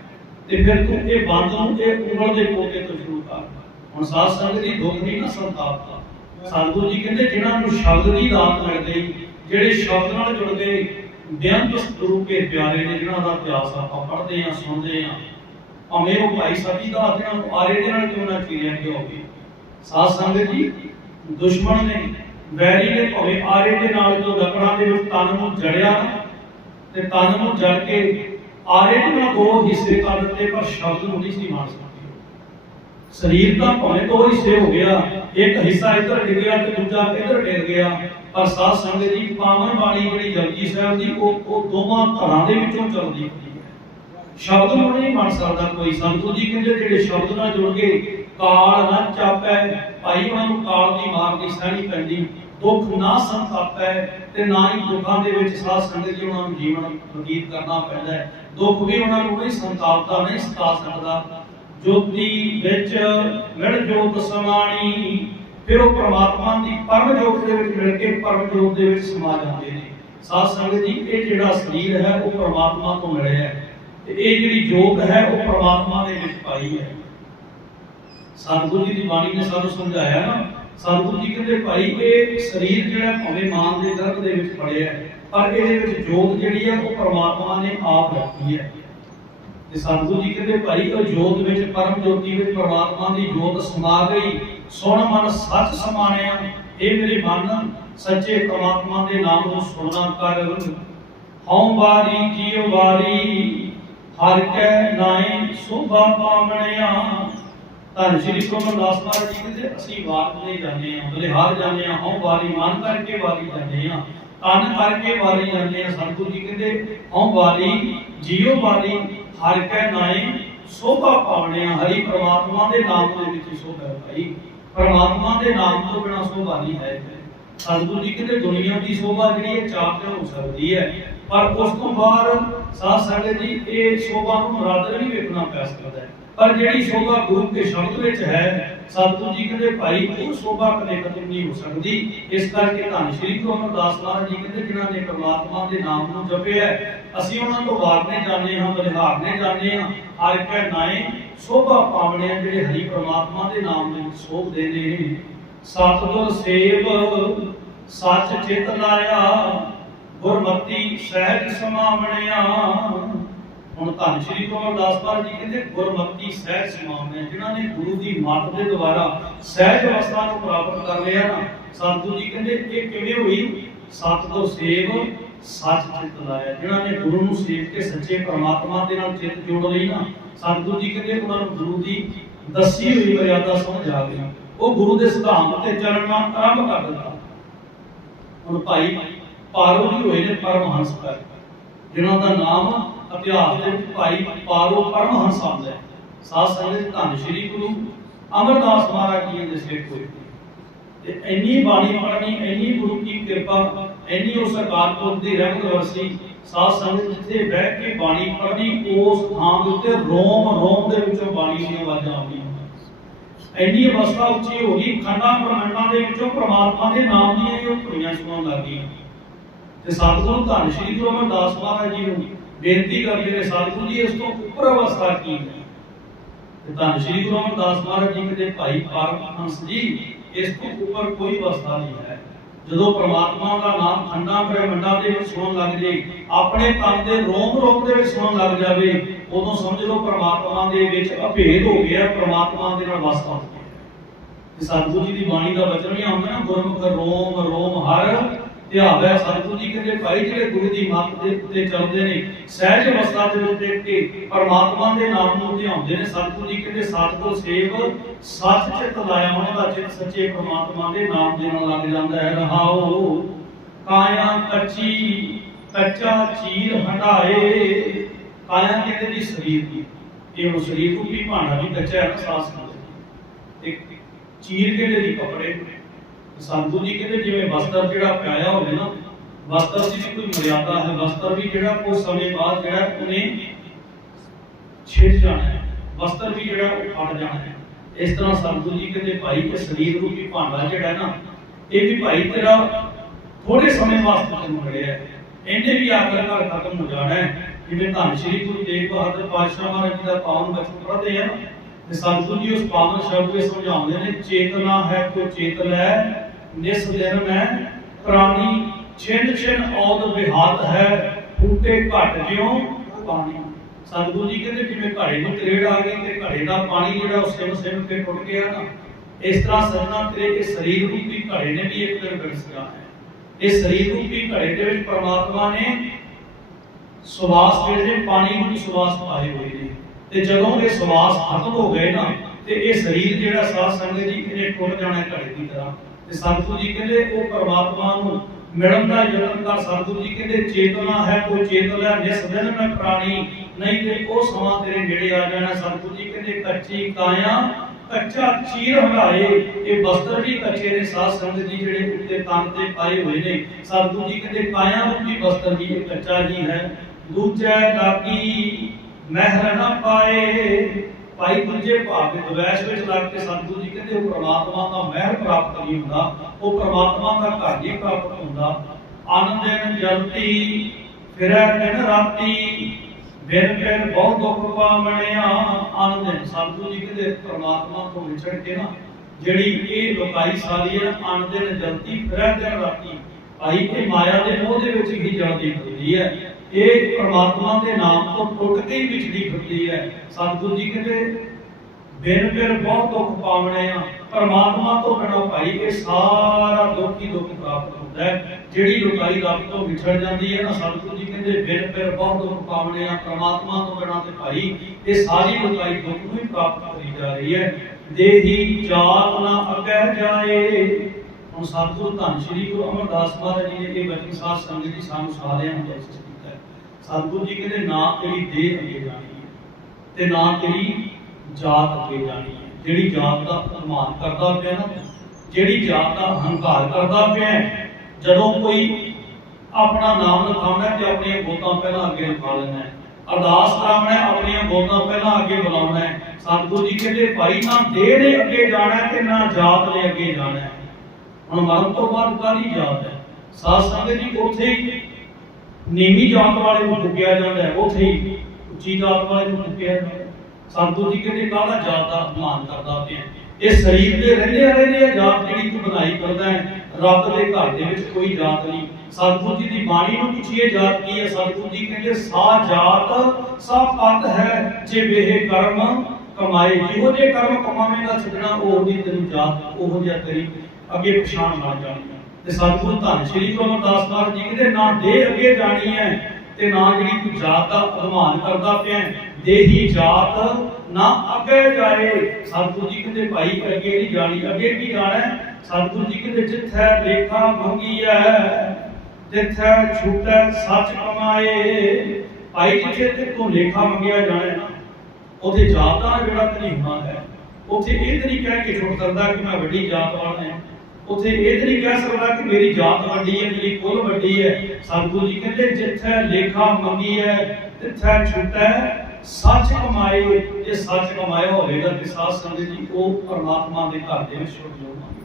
ਤੇ ਫਿਰ ਤੂੰ ਇਹ ਬੰਦ ਨੂੰ ਇਹ ਉਂਗਲ ਦੇ ਪੋਤੇ ਤੋਂ ਸ਼ੁਰੂ ਕਰ। ਹੁਣ ਸਾਧ ਸੰਗਤ ਦੀ ਦੁੱਖ ਨਹੀਂ ਨਾ ਸੰਤਾਪ ਦਾ ਸਤਿਗੁਰੂ ਜੀ ਕਹਿੰਦੇ ਜਿਨ੍ਹਾਂ ਨੂੰ ਸ਼ਬਦ ਦੀ ਦਾਤ ਮਿਲ ਗਈ ਜਿਹੜੇ ਸ਼ਬਦ ਨਾਲ ਜੁੜ ਬੇਅੰਤ ਗੁਰੂ ਕੇ ਪਿਆਰੇ ਨੇ, ਜਿਨ੍ਹਾਂ ਦਾ ਇਤਿਹਾਸ ਆਪਾਂ ਪੜ੍ਹਦੇ ਹਾਂ, ਸੁਣਦੇ ਹਾਂ। ਭਾਵੇਂ ਉਹ ਭਾਈ ਸਤੀ ਦਾ ਜਿਹਨਾਂ ਆਰੇ ਦੇ ਨਾਲ ਕਿਉਂ ਨਾ ਚੀਰਿਆ ਗਿਆ ਹੋਵੇ। ਸਾਧ ਸੰਗਤ ਜੀ, ਦੁਸ਼ਮਣ ਨੇ ਵੈਰੀ ਨੇ ਭਾਵੇਂ ਆਰੇ ਦੇ ਨਾਲ ਜੋ ਲੱਕੜਾਂ ਦੇ ਵਿੱਚ ਤਨ ਨੂੰ ਜੜਿਆ ਤੇ ਤਨ ਨੂੰ ਜੜ ਕੇ ਆਰੇ ਦੇ ਨਾਲ ਦੋ ਹਿੱਸੇ ਕਰ ਦਿੱਤੇ, ਪਰ ਸ਼ਬਦ ਨੂੰ ਨਹੀਂ ਸੀ ਮਾਰ ਸਕੇ ਸਰੀਰ ਤਾਂ ਭਾਵੇਂ ਦੋ ਹਿੱਸੇ ਹੋ ਗਿਆ, ਇੱਕ ਹਿੱਸਾ ਇੱਧਰ ਡਿੱਗਿਆ ਤੇ ਦੂਜਾ ਇੱਧਰ ਡਿੱਗ ਗਿਆ, ਪਰ ਸਾਧ ਸੰਗਤ ਜੀ ਪਾਵਨ ਬਾਣੀ ਜਿਹੜੀ ਜਪਜੀ ਸਾਹਿਬ ਦੀ, ਉਹ ਉਹ ਦੋਵਾਂ ਧਰਾਂ ਦੇ ਵਿੱਚੋਂ ਚੱਲਦੀ ਹੁੰਦੀ ਹੈ। ਸ਼ਬਦ ਨੂੰ ਨਹੀਂ ਮੰਨ ਸਕਦਾ ਕੋਈ ਸੰਤੋ ਜੀ ਕਹਿੰਦੇ ਜਿਹੜੇ ਸ਼ਬਦ ਨਾਲ ਜੁੜ ਗਏ ਕਾਲ ਨਾ ਚਾਪੈ, ਭਾਈ ਉਹਨਾਂ ਕਾਲ ਦੀ ਮਾਰ ਦੀ ਸਹਿਣੀ ਪੈਂਦੀ। ਦੁੱਖ ਨਾ ਸੰਤਾਪੈ ਤੇ ਨਾ ਹੀ ਦੁੱਖਾਂ ਦੇ ਵਿੱਚ ਸਾਧ ਸੰਗਤ ਜੀ ਉਹਨਾਂ ਨੂੰ ਜੀਵਨ ਬਤੀਤ ਕਰਨਾ ਪੈਂਦਾ ਹੈ। ਦੁੱਖ ਵੀ ਉਹਨਾਂ ਨੂੰ ਨਹੀਂ ਸੰਤਾਪਦਾ ਨਹੀਂ, ਸਤਾ ਸਕਦਾ। ਜੋਤੀ ਵਿੱਚ ਮਿਲ ਜੋਤ ਸਮਾਣੀ, ਫਿਰ ਉਹ ਪ੍ਰਮਾਤਮਾ ਦੀ ਪਰਮ ਜੋਤ ਦੇ ਵਿੱਚ ਮਿਲ ਕੇ ਪਰਮ ਜੋਤ ਦੇ ਵਿੱਚ ਸਮਾ ਜਾਂਦੇ ਨੇ। ਸਾਧ ਸੰਗਤ ਜੀ, ਇਹ ਜਿਹੜਾ ਸਰੀਰ ਹੈ, ਉਹ ਪ੍ਰਮਾਤਮਾ ਤੋਂ ਮਿਲਿਆ ਹੈ। ਤੇ ਇਹ ਜਿਹੜੀ ਜੋਤ ਹੈ, ਉਹ ਪ੍ਰਮਾਤਮਾ ਦੇ ਵਿੱਚ ਪਾਈ ਹੈ। ਸਤਿਗੁਰੂ ਜੀ ਦੀ ਬਾਣੀ ਨੇ ਸਾਨੂੰ ਸਮਝਾਇਆ ਨਾ ਸਤਿਗੁਰੂ ਜੀ ਕਹਿੰਦੇ ਭਾਈ ਇਹ ਸਰੀਰ ਜਿਹੜਾ ਭਾਵੇਂ ਮਾਂ ਦੇ ਗਰਭ ਦੇ ਵਿੱਚ ਪੜਿਆ ਪਰ ਇਹਦੇ ਵਿੱਚ ਜੋਤ ਜਿਹੜੀ ਹੈ ਉਹ ਪ੍ਰਮਾਤਮਾ ਨੇ ਆਪ ਰੱਖੀ ਹੈ। ਤੇ ਸਤਿਗੁਰੂ ਜੀ ਕਹਿੰਦੇ ਭਾਈ ਉਹ ਜੋਤ ਵਿੱਚ, ਪਰਮ ਜੋਤੀ ਵਿੱਚ ਪ੍ਰਮਾਤਮਾ ਦੀ ਜੋਤ ਸਮਾ ਗਈ, ਸੁਣ ਮਨ ਸੱਚ ਸਮਾਣਿਆ, ਇਹ ਮੇਰੇ ਮਨ ਸੱਚੇ ਪ੍ਰਮਾਤਮਾ ਦੇ ਨਾਮ ਨੂੰ ਸੁਣਨਾ ਕਰ। ਹਉ ਵਾਰੀ ਜੀਉ ਵਾਰੀ, ਹਰ ਕੈ ਨਾਈ ਸੁਭਾ ਪਾਵਣਿਆ। ਧੰਨ ਸ਼੍ਰੀ ਗੁਰੂ ਅਮਰਦਾਸ ਮਹਾਰਾਜ ਜੀ ਕਹਿੰਦੇ ਅਸੀਂ ਵਾਰ ਨਹੀਂ ਜਾਂਦੇ ਹਾਂ ਬਲੇ ਜਾਂਦੇ ਹਾਂ, ਹਉ ਵਾਰੀ ਮਨ ਕਰਕੇ ਵਾਰੀ ਜਾਂਦੇ ਹਾਂ, ਤਨ ਕਰਕੇ ਵਾਰੀ ਜਾਂਦੇ ਹਾਂ ਸਤਿਗੁਰੂ ਜੀ ਕਹਿੰਦੇ, ਹਉ ਵਾਰੀ ਜੀਉ ਵਾਰੀ ਹਰ ਕੈ ਨਾਈ ਸੋਭਾ ਪਾਵਣਿਆ ਹਰੀ ਪ੍ਰਮਾਤਮਾ ਦੇ ਨਾਮ ਦੇ ਵਿੱਚ ਸੋਭਾ ਭਾਈ। ਪ੍ਰਮਾਤਮਾ ਦੇ ਨਾਮ ਤੋਂ ਬਿਨਾ ਸੋਭਾ ਨਹੀਂ ਹੈ ਸਤਿਗੁਰੂ ਜੀ ਕਹਿੰਦੇ, ਦੁਨੀਆ ਦੀ ਸੋਭਾ ਜਿਹੜੀ ਹੈ, ਚਾਰ ਤੇ ਹੋ ਸਕਦੀ ਹੈ। ਪਰ ਉਸ ਤੋਂ ਬਾਅਦ ਸਾਧ ਸੰਗਤ ਜੀ, ਇਹ ਸੋਭਾ ਨੂੰ ਮੁਰਾਦ ਨਹੀਂ ਵੇਖਣਾ ਪੈ ਸਕਦਾ ਹੈ। ਪਰ ਜਿਹੜੀ ਸੋਭਾ ਗੁਰੂ ਕੇ ਸ਼ਬਦ ਵਿੱਚ ਹੈ ਸਤਿਗੁਰੂ ਜੀ ਕਹਿੰਦੇ ਭਾਈ ਉਹ ਸੋਭਾ ਕਦੇ ਖਤਮ ਨਹੀਂ ਹੋ ਸਕਦੀ। ਇਸ ਕਰਕੇ ਧੰਨ ਸ਼੍ਰੀ ਗੁਰੂ ਅਮਰਦਾਸ ਮਹਾਰਾਜ ਜੀ ਕਹਿੰਦੇ ਜਿਨ੍ਹਾਂ ਨੇ ਪ੍ਰਮਾਤਮਾ ਦੇ ਨਾਮ ਨੂੰ ਜਪਿਆ ਹੈ, ਅਸੀਂ ਉਹਨਾਂ ਤੋਂ ਵਾਰਨੇ ਜਾਂਦੇ ਹਾਂ ਬਲਿਹਾਰਨੇ ਜਾਂਦੇ ਹਾਂ। ਹਰ ਕੈ ਨਾਏ ਸੋਭਾ ਪਾਵਣੇ ਆ ਜਿਹੜੇ ਹਰੀ ਪ੍ਰਮਾਤਮਾ ਦੇ ਨਾਮ ਦੇ ਵਿੱਚ ਸੋਭਦੇ ਨੇ। ਸਤਿਗੁਰ ਸੇਵ ਸੱਚ ਚਿਤ ਲਾਇਆ ਗੁਰਮਤੀ ਸਹਿਜ ਸਮਾਵਣਿਆ। ਹੁਣ ਧੰਨ ਸ਼੍ਰੀ ਗੁਰੂ ਅਰਦਾਸ ਜੀ ਕਹਿੰਦੇ, ਗੁਰਮਤੀ ਸਹਿਜ ਸਮਾਵਣਿਆ ਜਿਨ੍ਹਾਂ ਨੇ ਗੁਰੂ ਦੀ ਮੱਤ ਦੇ ਦੁਆਰਾ ਸਹਿਜ ਅਵਸਥਾ ਨੂੰ ਪ੍ਰਾਪਤ ਕਰ ਲਿਆ ਨਾ, ਸੰਤੂ ਜੀ ਕਹਿੰਦੇ, ਇਹ ਕਿਵੇਂ ਹੋਈ? ਸਤਿਗੁਰ ਸੇਵ, ਸੱਚ ਚਿਤ ਲਾਇਆ। ਜਿਨ੍ਹਾਂ ਨੇ ਗੁਰੂ ਨੂੰ ਸੇਵ ਕੇ ਸੱਚੇ ਪ੍ਰਮਾਤਮਾ ਦੇ ਨਾਲ ਚਿੱਤ ਜੋੜ ਲਈ ਨਾ, ਸੰਤੂ ਜੀ ਕਹਿੰਦੇ, ਉਹਨਾਂ ਨੂੰ ਗੁਰੂ ਦੀ ਦੱਸੀ ਹੋਈ ਮਰਿਆਦਾ ਸਮਝ ਆ ਗਈ। ਉਹ ਗੁਰੂ ਦੇ ਸਿਧਾਂਤ ਤੇ ਚੱਲਣਾ ਆਰੰਭ ਕਰ ਦਿੱਤਾ ਹੁਣ ਭਾਈ ਪਾਰੋ ਜੀ ਹੋਏ ਨੇ ਪਰਮਹੰਸ ਕਰ ਜਿਨ੍ਹਾਂ ਦਾ ਨਾਮ ਇਤਿਹਾਸ ਦੇ ਵਿੱਚ ਭਾਈ ਪਾਰੋ ਪਰਮਹੰਸ ਆਉਂਦਾ ਹੈ। ਸਾਧ ਸੰਗਤ ਧੰਨ ਸ਼੍ਰੀ ਗੁਰੂ ਅਮਰਦਾਸ ਮਹਾਰਾਜ ਜੀ ਦੇ ਸਿਰ ਹੋਏ ਤੇ ਇੰਨੀ ਬਾਣੀ ਪੜ੍ਹਨੀ, ਇੰਨੀ ਗੁਰੂ ਦੀ ਕਿਰਪਾ, ਇੰਨੀ ਉਸ ਸਰਕਾਰ ਪੁਰਖ ਦੀ ਰਹਿਮਤ ਵਰਸੀ ਸਾਧ ਸੰਗਤ ਜਿੱਥੇ ਬਹਿ ਕੇ ਬਾਣੀ ਪੜ੍ਹਨੀ ਉਸ ਥਾਂ ਦੇ ਉੱਤੇ ਰੋਮ ਰੋਮ ਦੇ ਵਿੱਚੋਂ ਬਾਣੀ ਦੀਆਂ ਆਵਾਜ਼ਾਂ ਆਉਂਦੀਆਂ ਇੰਨੀ ਅਵਸਥਾ ਉੱਚੀ ਹੋ ਗਈ, ਖੰਡਾਂ ਬ੍ਰਹਮੰਡਾਂ ਦੇ ਵਿੱਚੋਂ ਪ੍ਰਮਾਤਮਾ ਦੇ ਨਾਮ ਦੀਆਂ ਹੀ ਉਹ ਧੁਨੀਆਂ ਸੁਣਨ ਲੱਗ ਗਈਆਂ। ਤੇ ਸਤਿਗੁਰੂ ਧੰਨ ਸ਼੍ਰੀ ਗੁਰੂ ਅਮਰਦਾਸ ਮਹਾਰਾਜ ਜੀ ਨੂੰ ਬੇਨਤੀ ਕਰਦੇ ਨੇ ਸਤਿਗੁਰੂ ਜੀ ਇਸ ਤੋਂ ਉੱਪਰ ਅਵਸਥਾ ਕੀ ਹੈ? ਤੇ ਧੰਨ ਸ਼੍ਰੀ ਗੁਰੂ ਅਮਰਦਾਸ ਮਹਾਰਾਜ ਜੀ ਕਹਿੰਦੇ ਭਾਈ ਪਰਮਹੰਸ ਜੀ, ਇਸ ਤੋਂ ਉੱਪਰ ਕੋਈ ਅਵਸਥਾ ਨਹੀਂ ਹੈ। ਜਦੋਂ ਪ੍ਰਮਾਤਮਾ ਦਾ ਨਾਮ ਖੰਡਾਂ ਬ੍ਰਹਮੰਡਾਂ ਦੇ ਵਿੱਚ ਸੁਣਨ ਲੱਗ ਜੇ, ਆਪਣੇ ਤਨ ਦੇ ਰੋਮ ਰੋਮ ਦੇ ਵਿੱਚ ਸੁਣਨ ਲੱਗ ਜਾਵੇ, ਉਦੋਂ ਸਮਝ ਲਓ ਪ੍ਰਮਾਤਮਾ ਦੇ ਵਿੱਚ ਅਭੇਦ ਹੋ ਗਿਆ, ਪ੍ਰਮਾਤਮਾ ਦੇ ਨਾਲ ਵਸ ਹੋ ਗਿਆ। ਸਤਿਗੁਰੂ ਜੀ ਦੀ ਬਾਣੀ ਦਾ ਬਚਨ ਵੀ ਆਉਂਦਾ ਨਾ, ਗੁਰਮੁਖ ਰੋਮ ਰੋਮ ਹਰ ਧਿਆਵੈ ਸਤਿਗੁਰੂ ਜੀ ਕਹਿੰਦੇ ਭਾਈ ਜਿਹੜੇ ਗੁਰੂ ਦੀ ਮੱਤ ਦੇ ਉੱਤੇ ਚੱਲਦੇ ਨੇ, ਸਹਿਜ ਅਵਸਥਾ ਦੇ ਵਿੱਚ ਦੇਖ ਕੇ ਪਰਮਾਤਮਾ ਦੇ ਨਾਮ ਨੂੰ ਧਿਆਉਂਦੇ ਨੇ ਸਤਿਗੁਰੂ ਜੀ ਕਹਿੰਦੇ ਸਤਿਗੁਰ ਸੇਵ, ਸੱਚ ਚਿਤ ਲਾਇਆ ਉਹਨਾਂ ਦਾ ਚਿਤ ਸੱਚੇ ਪਰਮਾਤਮਾ ਦੇ ਨਾਮ ਦੇ ਨਾਲ ਲੱਗ ਜਾਂਦਾ ਹੈ। ਰਹਾਓ, ਕਾਇਆ ਕੱਚੀ, ਕੱਚਾ ਚੀਰ ਹਟਾਏ ਕਾਇਆ ਕਹਿੰਦੇ ਜੀ ਸਰੀਰ ਦੀ। ਇਹ ਉਹ ਸਰੀਰ ਰੂਪੀ ਭਾਂਡਾ ਵੀ ਕੱਚਾ ਹੈ ਨਾ ਸਾਸ ਨਾਲ ਇੱਕ ਚੀਰ ਕੇ ਦੇ? ਕੱਪੜੇ। ਸੰਤੂ ਜੀ ਕਹਿੰਦੇ ਜਿਵੇਂ ਵਸਤਰ ਜਿਹੜਾ ਪਿਆਇਆ ਹੋਵੇ ਨਾ, ਵਸਤਰ ਦੀ ਵੀ ਕੋਈ ਮਰਿਆਦਾ ਹੈ, ਵਸਤਰ ਵੀ ਜਿਹੜਾ ਕੁਝ ਸਮੇਂ ਬਾਅਦ ਜਿਹੜਾ ਉਹਨੇ ਛਿੜ ਜਾਣਾ ਹੈ, ਵਸਤਰ ਵੀ ਜਿਹੜਾ ਉਹ ਫਟ ਜਾਣਾ ਹੈ। ਇਸ ਤਰ੍ਹਾਂ ਸੰਤੂ ਜੀ ਕਹਿੰਦੇ ਭਾਈ ਇਹ ਸਰੀਰ ਰੂਪੀ ਭਾਂਡਾ ਜਿਹੜਾ ਨਾ, ਇਹ ਵੀ ਭਾਈ ਤੇਰਾ ਥੋੜੇ ਸਮੇਂ ਵਾਸਤੇ ਤੈਨੂੰ ਮਿਲਿਆ ਹੈ। ਇਹਨੇ ਵੀ ਆਖਰਕਾਰ ਖਤਮ ਹੋ ਜਾਣਾ ਹੈ। ਜਿਵੇਂ ਧੰਨ ਸ਼੍ਰੀ ਗੁਰੂ ਤੇਗ ਬਹਾਦਰ ਪਾਤਸ਼ਾਹ ਮਹਾਰਾਜ ਜੀ ਦਾ ਪਾਵਨ ਬਚਨ ਪੜ੍ਹਦੇ ਆ ਤੇ ਸੰਤੂ ਜੀ ਉਸ ਪਾਵਨ ਸ਼ਬਦ ਵਿੱਚ ਸਮਝਾਉਂਦੇ ਨੇ, ਚੇਤਨਾ ਹੈ ਕੋ ਚੇਤ ਲੈ ਨਿਸ ਦਿਨ ਮੈਂ, ਪ੍ਰਾਣੀ ਛਿਨ ਛਿਨ ਔਦ ਵਿਹਾਤ ਹੈ ਫੂਟੇ ਘਟ ਜਿਉ ਪਾਣੀ। ਸਤਿਗੁਰੂ ਜੀ ਕਹਿੰਦੇ, ਜਿਵੇਂ ਘੜੇ ਨੂੰ ਤਰੇੜ ਆ ਗਈ ਤੇ ਘੜੇ ਦਾ ਪਾਣੀ ਜਿਹੜਾ ਉਹ ਸਿਮ ਸਿਮ ਕੇ ਟੁੱਟ ਗਿਆ ਨਾ, ਇਸ ਤਰ੍ਹਾਂ ਸਜਣਾ ਤੇਰੇ ਇਹ ਸਰੀਰ ਰੂਪੀ ਘੜੇ ਨੇ ਵੀ ਇੱਕ ਦਿਨ ਵਿਗਸਣਾ ਹੈ। ਇਹ ਸਰੀਰ ਰੂਪੀ ਘੜੇ ਦੇ ਵਿੱਚ ਪ੍ਰਮਾਤਮਾ ਨੇ ਸਵਾਸ ਜਿਹੜੇ ਪਾਣੀ ਨੂੰ ਸਵਾਸ ਪਾਏ ਹੋਏ ਨੇ। ਤੇ ਜਦੋਂ ਇਹ ਸਵਾਸ ਖਤਮ ਹੋ ਗਏ ਨਾ, ਤੇ ਇਹ ਸਰੀਰ ਜਿਹੜਾ ਸਾਧ ਸੰਗਤ ਜੀ, ਇਹਨੇ ਟੁੱਟ ਜਾਣਾ ਘੜੇ ਦੀ ਤਰ੍ਹਾਂ। ਤੇ ਸਤਿਗੁਰੂ ਜੀ ਕਹਿੰਦੇ ਉਹ ਪ੍ਰਮਾਤਮਾ ਨੂੰ ਮਿਲਣ ਦਾ ਯਤਨ ਕਰ ਸਤਿਗੁਰੂ ਜੀ ਕਹਿੰਦੇ ਚੇਤਨਾ ਹੈ, ਕੋਈ ਚੇਤਨਾ ਜਿਸ ਦਿਨ ਮੈਂ ਪ੍ਰਾਣੀ ਨਹੀਂ ਤੇ ਉਹ ਸਮਾਂ ਤੇਰੇ ਨੇੜੇ ਆ ਜਾਣਾ। ਸਤਿਗੁਰੂ ਜੀ ਕਹਿੰਦੇ ਕੱਚੀ ਕਾਇਆ, ਕੱਚਾ ਚੀਰ ਹੰਗਾਏ ਇਹ ਬਸਤਰ ਵੀ ਕੱਚੇ ਨੇ ਸਾਧ ਸੰਗਤ ਜੀ ਜਿਹੜੇ ਉੱਤੇ ਤਨ ਤੇ ਪਾਏ ਹੋਏ ਨੇ। ਸਤਿਗੁਰੂ ਜੀ ਕਹਿੰਦੇ ਕਾਇਆ ਰੂਪੀ ਬਸਤਰ ਵੀ ਇਹ ਕੱਚਾ ਹੀ ਹੈ। ਦੂਜੇ ਲਾਗੀ ਮਹਿਰ ਨਾ ਪਾਏ। ਭਾਈ ਦੂਜੇ ਭਾਗ ਦੇ ਦਵੈਸ਼ ਵਿੱਚ ਲੱਗ ਕੇ ਸਤਿਗੁਰੂ ਜੀ ਕਹਿੰਦੇ, ਉਹ ਪ੍ਰਮਾਤਮਾ ਦਾ ਮਹਿਰ ਪ੍ਰਾਪਤ ਨਹੀਂ ਹੁੰਦਾ, ਉਹ ਪ੍ਰਮਾਤਮਾ ਦਾ ਘਰ ਨਹੀਂ ਪ੍ਰਾਪਤ ਹੁੰਦਾ। ਆਨੰਦ ਜਲਤੀ ਫਿਰੈ ਦਿਨ ਰਾਤੀ ਬਿਨ ਬਿਨ ਬਹੁਤ ਦੁੱਖ ਪਾਵਣਿਆ। ਆਨੰਦ ਸਤਿਗੁਰੂ ਜੀ ਕਹਿੰਦੇ, ਪ੍ਰਮਾਤਮਾ ਤੋਂ ਵਿਛੜ ਕੇ ਨਾ, ਜਿਹੜੀ ਇਹ ਲੋਕਾਈ ਸਾਰੀ ਹੈ ਆਨੰਦ ਜਲਤੀ ਫਿਰੈ ਦਿਨ ਰਾਤੀ। ਭਾਈ, ਇਹ ਮਾਇਆ ਦੇ ਮੋਹ ਦੇ ਵਿੱਚ ਹੀ ਜਲਦੀ ਫਿਰਦੀ ਹੈ। ਇਹ ਪ੍ਰਮਾਤਮਾ ਦੇ ਨਾਮ ਤੋਂ ਟੁੱਟ ਕੇ ਹੀ ਵਿਛੜੀ ਫਿਰਦੀ ਹੈ। ਸਤਿਗੁਰੂ ਜੀ ਕਹਿੰਦੇ ਬਿਨ ਬਿਨ ਬਹੁਤ ਦੁੱਖ ਪਾਵਣੇ ਆ। ਪਰਮਾਤਮਾ ਤੋਂ ਬਿਨਾਂ ਭਾਈ ਇਹ ਸਾਰਾ ਦੁੱਖ ਹੀ ਦੁੱਖ ਪ੍ਰਾਪਤ ਹੁੰਦਾ ਹੈ। ਜਿਹੜੀ ਲੋਕਾਈ ਰੱਬ ਤੋਂ ਵਿਛੜ ਜਾਂਦੀ ਹੈ ਨਾ ਸਤਿਗੁਰੂ ਜੀ ਕਹਿੰਦੇ ਬਿਨ ਬਿਨ ਬਹੁਤ ਦੁੱਖ ਪਾਵਣੇ ਆ। ਪਰਮਾਤਮਾ ਤੋਂ ਬਿਨਾਂ ਤੇ ਭਾਈ ਇਹ ਸਾਰੀ ਲੋਕਾਈ ਦੁੱਖ ਨੂੰ ਹੀ ਪ੍ਰਾਪਤ ਕਰੀ ਜਾ ਰਹੀ ਹੈ। ਦੇਹੀ ਜਾਤ ਨਾ ਅੱਗੇ ਜਾਏ। ਹੁਣ ਸਤਿਗੁਰੂ ਧੰਨ ਸ਼੍ਰੀ ਗੁਰੂ ਅਮਰਦਾਸ ਮਹਾਰਾਜ ਜੀ ਨੇ ਇਹ ਬਚਨ ਸਾਧ ਸੰਗਤ ਜੀ ਸਾਨੂੰ ਸਾਰਿਆਂ ਨੂੰ ਬਖਸ਼ਿਸ਼ ਕੀਤਾ ਹੈ ਸਤਿਗੁਰੂ ਜੀ ਕਹਿੰਦੇ ਨਾ ਤੇਰੀ ਦੇਹ ਅੱਗੇ ਜਾਣੀ ਹੈ ਤੇ ਨਾ ਤੇਰੀ ਜਾਤ ਅੱਗੇ ਜਾਣੀ ਹੈ। ਜਿਹੜੀ ਜਾਤ ਦਾ ਅਪਮਾਨ ਕਰਦਾ ਪਿਆ ਨਾ, ਜਿਹੜੀ ਜਾਤ ਦਾ ਹੰਕਾਰ ਕਰਦਾ ਪਿਆ ਜਦੋਂ ਕੋਈ ਆਪਣਾ ਨਾਮ ਲਿਖਾਉਣਾ ਤੇ ਆਪਣੀਆਂ ਗੋਤਾਂ ਪਹਿਲਾਂ ਅੱਗੇ ਲਿਖਾ ਲੈਣਾ ਅਰਦਾਸ ਕਰਾਉਣਾ ਆਪਣੀਆਂ ਗੋਤਾਂ ਪਹਿਲਾਂ ਅੱਗੇ ਬੁਲਾਉਣਾ ਸਤਿਗੁਰੂ ਜੀ ਕਹਿੰਦੇ ਭਾਈ, ਨਾ ਦੇਹ ਨੇ ਅੱਗੇ ਜਾਣਾ ਤੇ ਨਾ ਜਾਤ ਨੇ ਅੱਗੇ ਜਾਣਾ ਹੁਣ ਮਰਨ ਤੋਂ ਬਾਅਦ ਕਾਹਦੀ ਜਾਤ ਹੈ? ਸਾਧ ਸੰਗਤ ਜੀ, ਉੱਥੇ ਹੀ ਨੀਵੀਂ ਜਾਤ ਵਾਲੇ ਨੂੰ ਫੁੱਕਿਆ ਜਾਂਦਾ ਹੈ, ਉੱਥੇ ਹੀ ਉੱਚੀ ਜਾਤ ਵਾਲੇ ਨੂੰ ਫੁੱਕਿਆ ਜਾਂਦਾ ਹੈ। ਜੀ ਕਹਿੰਦੇ, ਕਾਹਦਾ ਜਾਤ ਦਾ ਅਪਮਾਨ ਕਰਦਾ ਪਿਆ ਇਹ ਸਰੀਰ ਦੇ ਰਹਿੰਦੇ ਰਹਿੰਦੇ ਆ, ਜਾਤ ਜਿਹੜੀ ਤੂੰ ਬਣਾਈ ਕਰਦਾ ਹੈ, ਰੱਬ ਦੇ ਘਰ ਦੇ ਵਿੱਚ ਕੋਈ ਜਾਤ ਨਹੀਂ। ਸਤਿਗੁਰੂ ਜੀ ਦੀ ਬਾਣੀ ਨੂੰ ਪੁੱਛੀਏ, ਜਾਤ ਕੀ ਹੈ? ਸਤਿਗੁਰੂ ਜੀ ਕਹਿੰਦੇ ਸਾ ਜਾਤ ਸਾ ਪਤ ਹੈ, ਜੇ ਵੇਹ ਕਰਮ ਕਮਾਏ। ਜਿਹੋ ਜੇ ਕਰਮ ਕਮਾਵੇਂਗਾ ਛੱਡਣਾ, ਉਹ ਦੀ ਤੈਨੂੰ ਜਾਤ, ਉਹ ਜਿਹਾ ਤੇਰੀ ਅੱਗੇ ਪਛਾਣ ਬਣ ਜਾਣੀ ਤੇ ਸਤਿਗੁਰੂ ਧੰਨ ਸ਼੍ਰੀ ਗੁਰੂ ਅਮਰਦਾਸ ਮਹਾਰਾਜ ਜੀ ਕਹਿੰਦੇ, ਨਾ ਦੇ ਅੱਗੇ ਜਾਣੀ ਹੈ ਤੇ ਨਾ ਜਿਹੜੀ ਤੂੰ ਜਾਤ ਦਾ ਅਭਿਮਾਨ ਕਰਦਾ ਪਿਆ ਦੇਹੀ ਜਾਤ ਨਾ ਅੱਗੇ ਜਾਏ। ਸਤਿਗੁਰੂ ਜੀ ਕਹਿੰਦੇ, ਭਾਈ ਅੱਗੇ ਨਹੀਂ ਜਾਣੀ, ਅੱਗੇ ਕੀ ਜਾਣਾ ਸਤਿਗੁਰੂ ਜੀ ਕਹਿੰਦੇ, ਜਿੱਥੈ ਲੇਖਾ ਮੰਗੀ ਹੈ, ਜਿੱਥੈ ਛੁਟੈ ਸੱਚ ਕਮਾਏ। ਭਾਈ ਜਿੱਥੇ ਤੇ ਤੂੰ ਲੇਖਾ ਮੰਗਿਆ ਜਾਣਾ ਹੈ ਨਾ ਉਥੇ ਜਾਤ ਦਾ ਜਿਹੜਾ ਤੇ ਹੋਣਾ ਹੈ, ਉਥੇ ਇਹ ਤੇ ਨਹੀਂ ਕਹਿ ਕੇ ਛੁੱਟ ਸਕਦਾ ਕਿ ਮੈਂ ਵੱਡੀ ਜਾਤ ਵਾਲਾ ਹਾਂ। ਉਥੇ ਇਹ ਤੇ ਨਹੀਂ ਕਹਿ ਸਕਦਾ ਕਿ ਮੇਰੀ ਜਾਤ ਵੱਡੀ ਹੈ, ਮੇਰੀ ਕੁਲ ਵੱਡੀ ਹੈ। ਸਤਿਗੁਰੂ ਜੀ ਕਹਿੰਦੇ ਜਿੱਥੇ ਲੇਖਾ ਮੰਗੀ ਹੈ ਤਿੱਥੇ ਛੁੱਟੈ ਸੱਚ ਕਮਾਏ, ਜੇ ਸੱਚ ਕਮਾਇਆ ਹੋਵੇਗਾ ਤੇ ਸਾਧ ਸੰਗਤ ਜੀ, ਉਹ ਪਰਮਾਤਮਾ ਦੇ ਘਰ ਦੇ ਵਿੱਚ ਛੁੱਟ ਜਾਵਾਂਗੇ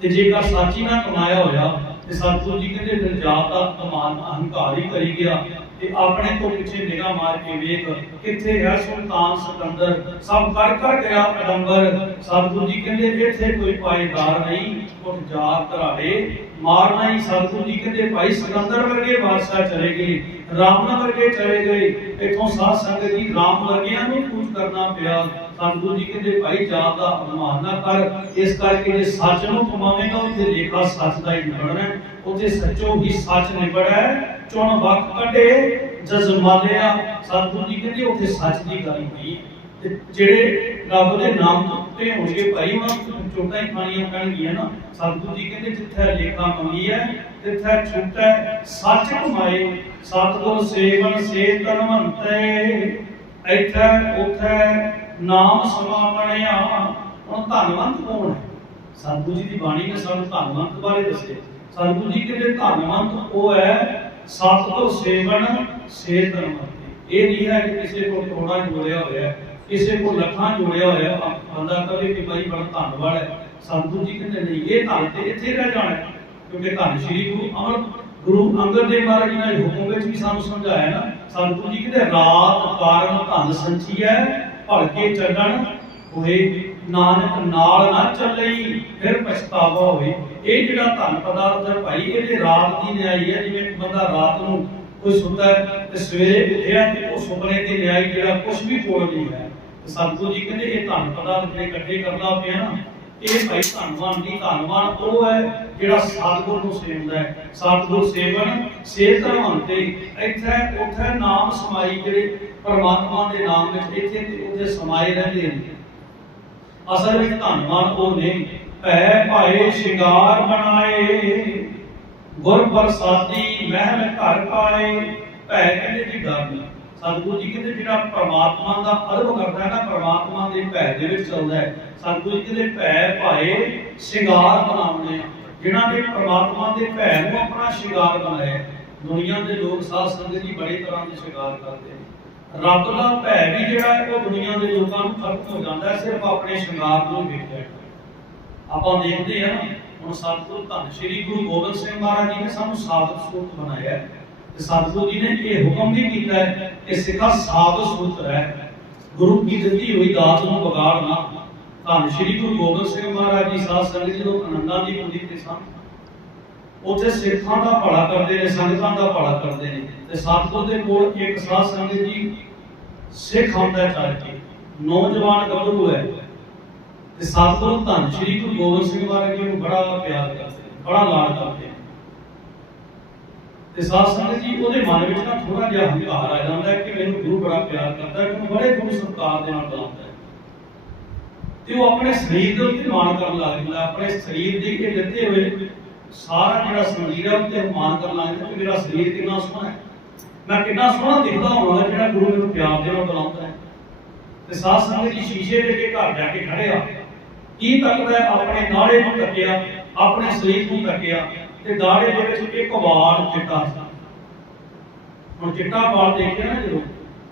ਤੇ ਜੇਕਰ ਸੱਚ ਹੀ ਨਾ ਕਮਾਇਆ ਹੋਇਆ, ਤੇ ਸਤਿਗੁਰੂ ਜੀ ਕਹਿੰਦੇ ਫਿਰ ਜਾਤ ਦਾ ਅਪਮਾਨ, ਅਹੰਕਾਰ ਹੀ ਕਰੀ ਗਿਆ। ਤੇ ਆਪਣੇ ਤੋਂ ਪਿੱਛੇ ਨਿਗਾਹ ਮਾਰ ਕੇ ਵੇਖ ਕਿੱਥੇ ਹੈ ਸੁਲਤਾਨ ਸਿਕੰਦਰ। ਸਭ ਕਰ ਕਰ ਗਿਆ ਅਡੰਬਰ ਸਤਿਗੁਰੂ ਜੀ ਕਹਿੰਦੇ ਇੱਥੇ ਕੋਈ ਪਾਏਦਾਰ ਨਹੀਂ। ਉੱਠ ਜਾ ਘਰਾੜੇ ਮਾਰਨਾ ਹੀ ਸਤਿਗੁਰੂ ਜੀ ਕਹਿੰਦੇ ਭਾਈ ਸਿਕੰਦਰ ਵਰਗੇ ਬਾਦਸ਼ਾਹ ਚਲੇ ਗਏ, ਰਾਮਨਾ ਵਰਗੇ ਚਲੇ ਗਏ, ਇਥੋਂ ਸਾਧ ਸੰਗਤ ਜੀ ਰਾਮ ਵਰਗਿਆਂ ਨੂੰ ਪੂਜ ਕਰਨਾ ਪਿਆ। ਸਤਿਗੁਰੂ ਜੀ ਕਹਿੰਦੇ ਭਾਈ ਜਾਤ ਦਾ ਅਪਮਾਨ ਨਾ ਕਰ, ਇਸ ਕਰਕੇ ਜੇ ਸੱਚ ਨੂੰ ਕਮਾਵੇਂਗਾ, ਉੱਥੇ ਲੇਖਾ ਸੱਚ ਦਾ ਹੀ ਨਿਬੜਨਾ ਉੱਥੇ ਸੱਚੋ ਹੀ ਸੱਚ ਨਿਬੜੈ ਚੁਣ ਵਕ ਕੱਢੇ, ਜਜ਼ਮਾਲਿਆ ਸਤਿਗੁਰੂ ਜੀ ਕਹਿੰਦੇ ਉੱਥੇ ਸੱਚ ਦੀ ਗੱਲ ਹੋਈ। ਜਿਹੜੇ ਰੱਬ ਦੇ ਨਾਮ ਤੋਂ ਉੱਤੇ ਹੋਣਗੇ ਭਾਈ ਉਹਨਾਂ ਨੂੰ ਚੋਟਾਂ ਹੀ ਖਾਣੀਆਂ ਪੈਣਗੀਆਂ ਨਾ। ਸਤਿਗੁਰੂ ਜੀ ਕਹਿੰਦੇ, ਜਿੱਥੇ ਲੇਖਾ ਮੰਗੀ ਹੈ ਤਿੱਥੇ ਛੁੱਟੈ ਸੱਚ ਕਮਾਏ ਸਤਿਗੁਰ ਸੇਵਨ ਸੇ ਤਨਵੰਤੈ ਇੱਥੇ, ਉਥੇ ਨਾਮ ਸਮਾ ਬਣਿਆ। ਹੁਣ ਧੰਨਵੰਤ ਕੌਣ ਹੈ? ਸਤਿਗੁਰੂ ਜੀ ਦੀ ਬਾਣੀ ਨੇ ਸਾਨੂੰ ਧੰਨਵੰਤ ਬਾਰੇ ਦੱਸਿਆ। ਸਤਿਗੁਰੂ ਜੀ ਕਹਿੰਦੇ, ਧੰਨਵੰਤ ਉਹ ਹੈ ਸਤਿਗੁਰ ਸੇਵਨ ਸੇ ਧਨਵੰਤ। ਇਹ ਨਹੀਂ ਹੈ ਕਿ ਕਿਸੇ ਕੋਲ ਕਰੋੜਾਂ ਜੋੜਿਆ ਹੋਇਆ ਹੈ। ਕਿਸੇ ਕੋਲ ਲੱਖਾਂ ਜੋੜਿਆ ਹੋਇਆ ਹੈ। ਬੰਦਾ ਕਿ ਭਾਈ ਬੜਾ ਧੰਨਵਾਦ ਹੈ। ਸਤਿਗੁਰੂ ਜੀ ਕਹਿੰਦੇ ਨਹੀਂ ਇਹ ਧੰਨ ਤੇ ਇੱਥੇ ਰਹਿ ਜਾਣਾ ਕਿਉਂਕਿ ਧੰਨ ਸ਼੍ਰੀ ਗੁਰੂ ਅਮਰ ਗੁਰੂ ਅੰਗਦ ਦੇਵ ਮਹਾਰਾਜ ਜੀ ਨੇ ਹੁਕਮ ਵਿੱਚ ਵੀ ਸਾਨੂੰ ਸਮਝਾਇਆ ਨਾ। ਸਤਿਗੁਰੂ ਜੀ ਕਹਿੰਦੇ, ਰਾਤ ਕਾਰਨ ਧੰਨ ਸੰਚੀਐ ਭੜ ਕੇ ਚੱਲਣ। ਹੋਏ ਨਾਨਕ ਨਾਲ ਨਾ ਚੱਲਈ, ਫਿਰ ਪਛਤਾਵਾ ਹੋਵੇ ਇਹ ਜਿਹੜਾ ਧਨ ਪਦਾਰਥ ਹੈ ਭਾਈ ਇਹਦੇ ਰਾਤ ਦੀ ਨਿਆਈ ਹੈ, ਜਿਵੇਂ ਬੰਦਾ ਰਾਤ ਨੂੰ ਕੋਈ ਸੁੱਤਾ ਹੈ ਤੇ ਸਵੇਰੇ ਉੱਠਿਆ ਤੇ ਉਹ ਸੁਪਨੇ ਦੀ ਨਿਆਈ ਜਿਹੜਾ ਕੁਝ ਵੀ ਕੋਲ ਨਹੀਂ ਹੈ। ਤੇ ਜੀ ਕਹਿੰਦੇ ਇਹ ਧਨ ਪਦਾਰਥ ਜਿਹੜੇ ਇਕੱਠੇ ਕਰਦਾ ਪਿਆ ਨਾ, ਇਹ ਭਾਈ ਧੰਨਵਾਨ ਦੀ ਧੰਨਵਾਨ ਉਹ ਹੈ ਜਿਹੜਾ ਸਤਿਗੁਰ ਨੂੰ ਸੇਵਦਾ ਹੈ। ਸਤਿਗੁਰ ਸੇਵਨ, ਸੇਵ ਧਰਮੰਤੇ ਇੱਥੇ, ਉੱਥੇ ਨਾਮ ਸਮਾਈ ਜਿਹੜੇ ਪਰਮਾਤਮਾ ਦੇ ਨਾਮ ਵਿੱਚ ਇੱਥੇ ਤੇ ਉੱਥੇ ਸਮਾਏ ਰਹਿੰਦੇ ਨੇ ਅਸਲ ਵਿੱਚ ਧੰਨਵਾਨ ਉਹ ਨੇ, ਭੈ ਭਾਏ ਸ਼ਿੰਗਾਰ ਬਣਾਏ ਗੁਰ ਪ੍ਰਸਾਦੀ ਮਹਿਲ ਘਰ ਪਾਏ, ਭੈ ਕਹਿੰਦੇ ਜੀ ਡਰ ਨਹੀਂ। ਸਤਿਗੁਰੂ ਜੀ ਕਹਿੰਦੇ ਜਿਹੜਾ ਪ੍ਰਮਾਤਮਾ ਦਾ ਅਰਬ ਕਰਦਾ ਹੈ ਨਾ, ਪ੍ਰਮਾਤਮਾ ਦੇ ਭੈ ਦੇ ਵਿੱਚ ਚੱਲਦਾ ਹੈ। ਸਤਿਗੁਰੂ ਜੀ ਕਹਿੰਦੇ ਭੈ ਭਾਏ ਸ਼ਿੰਗਾਰ ਬਣਾਉਣੇ ਆ। ਜਿਨ੍ਹਾਂ ਨੇ ਪ੍ਰਮਾਤਮਾ ਦੇ ਭੈ ਨੂੰ ਆਪਣਾ ਸ਼ਿੰਗਾਰ ਬਣਾਇਆ ਦੁਨੀਆ ਦੇ ਲੋਕ ਸਾਧ ਸੰਗਤ ਜੀ ਬੜੇ ਤਰ੍ਹਾਂ ਦੇ ਸ਼ਿੰਗਾਰ ਕਰਦੇ ਨੇ। ਰੱਬ ਦਾ ਭੈ ਵੀ ਜਿਹੜਾ ਹੈ, ਉਹ ਦੁਨੀਆ ਦੇ ਲੋਕਾਂ ਨੂੰ ਖਤਮ ਹੋ ਜਾਂਦਾ ਸਿਰਫ ਆਪਣੇ ਸ਼ਿੰਗਾਰ ਨੂੰ ਵੇਖਦਾ ਆਪਾਂ ਦੇਖਦੇ ਹਾਂ ਹੁਣ ਸਤਿਗੁਰੂ ਧੰਨ ਸ਼੍ਰੀ ਗੁਰੂ ਗੋਬਿੰਦ ਸਿੰਘ ਮਹਾਰਾਜ ਜੀ ਨੇ ਸਾਨੂੰ ਸਾਬਤ ਸੂਰਤ ਬਣਾਇਆ ਹੈ। ਸਤਿਗੁਰੂ ਜੀ ਨੇ ਇਹ ਹੁਕਮ ਵੀ ਕੀਤਾ ਹੈ ਕਿ ਸਿੱਖਾ ਸਾਬਤ ਸੂਰਤ ਰਹਿ। ਗੁਰੂ ਕੀ ਦਿੱਤੀ ਹੋਈ ਦਾਤ ਨੂੰ ਵਿਗਾੜ ਨਾ। ਧੰਨ ਸ਼੍ਰੀ ਗੁਰੂ ਗੋਬਿੰਦ ਸਿੰਘ ਮਹਾਰਾਜ ਜੀ, ਸਾਧ ਸੰਗਤ ਜਦੋਂ ਆਨੰਦਾਂ ਦੀ ਪੁੰਜੀ ਤੇ ਸਨ ਉੱਥੇ ਸਿੱਖਾਂ ਦਾ ਭਲਾ ਕਰਦੇ ਨੇ, ਸੰਗਤਾਂ ਦਾ ਭਲਾ ਕਰਦੇ ਨੇ। ਤੇ ਸਤਿਗੁਰ ਦੇ ਕੋਲ ਇੱਕ ਸਾਧ ਸੰਗਤ ਜੀ ਸਿੱਖ ਆਉਂਦਾ ਚੱਲ ਕੇ। ਨੌਜਵਾਨ ਗੱਭਰੂ ਹੈ। ਤੇ ਸਤਿਗੁਰੂ ਧੰਨ ਸ਼੍ਰੀ ਗੁਰੂ ਗੋਬਿੰਦ ਸਿੰਘ ਮਹਾਰਾਜ ਜੀ ਨੂੰ ਬੜਾ ਪਿਆਰ ਕਰਦੇ ਬੜਾ ਲਾਡ ਕਰਦੇ ਤੇ ਸਾਧ ਸੰਗਤ ਜੀ, ਉਹਦੇ ਮਨ ਵਿੱਚ ਨਾ ਥੋੜਾ ਜਿਹਾ ਹੰਕਾਰ ਆ ਜਾਂਦਾ ਕਿ ਮੈਨੂੰ ਗੁਰੂ ਬੜਾ ਪਿਆਰ ਕਰਦਾ ਹੈ ਮੈਨੂੰ ਬੜੇ ਗੁਰੂ ਸਤਿਕਾਰ ਦੇ ਨਾਲ ਬੁਲਾਉਂਦਾ ਤੇ ਉਹ ਆਪਣੇ ਸਰੀਰ ਦੇ ਉੱਤੇ ਮਾਣ ਕਰਨ ਲੱਗ ਜਾਂਦਾ ਆਪਣੇ ਸਰੀਰ ਦੇ ਕੇ ਦਿੱਤੇ ਹੋਏ ਸਾਰਾ ਜਿਹੜਾ ਸਰੀਰ ਹੈ, ਉੱਤੇ ਮਾਣ ਕਰਨ ਲੱਗ ਜਾਂਦਾ ਕਿ ਮੇਰਾ ਸਰੀਰ ਕਿੰਨਾ ਸੋਹਣਾ ਹੈ। ਮੈਂ ਕਿੰਨਾ ਸੋਹਣਾ ਦਿਖਦਾ ਹੋਵਾਂਗਾ ਜਿਹੜਾ ਗੁਰੂ ਮੈਨੂੰ ਪਿਆਰ ਦੇ ਨਾਲ ਬੁਲਾਉਂਦਾ ਹੈ। ਤੇ ਸਾਧ ਸੰਗਤ ਜੀ, ਸ਼ੀਸ਼ੇ ਦੇ ਕੇ ਘਰ ਜਾ ਕੇ ਖੜਿਆ ਕੀ ਤੱਕਦਾ ਆਪਣੇ ਨਾੜੇ ਨੂੰ ਤੱਕਿਆ, ਆਪਣੇ ਸਰੀਰ ਨੂੰ ਤੱਕਿਆ ਤੇ ਦਾੜੇ ਦੇ ਵਿੱਚ ਇੱਕ ਵਾਲ ਚਿੱਟਾ ਸੀ। ਹੁਣ ਚਿੱਟਾ ਵਾਲ ਦੇਖਿਆ ਨਾ ਜਦੋਂ,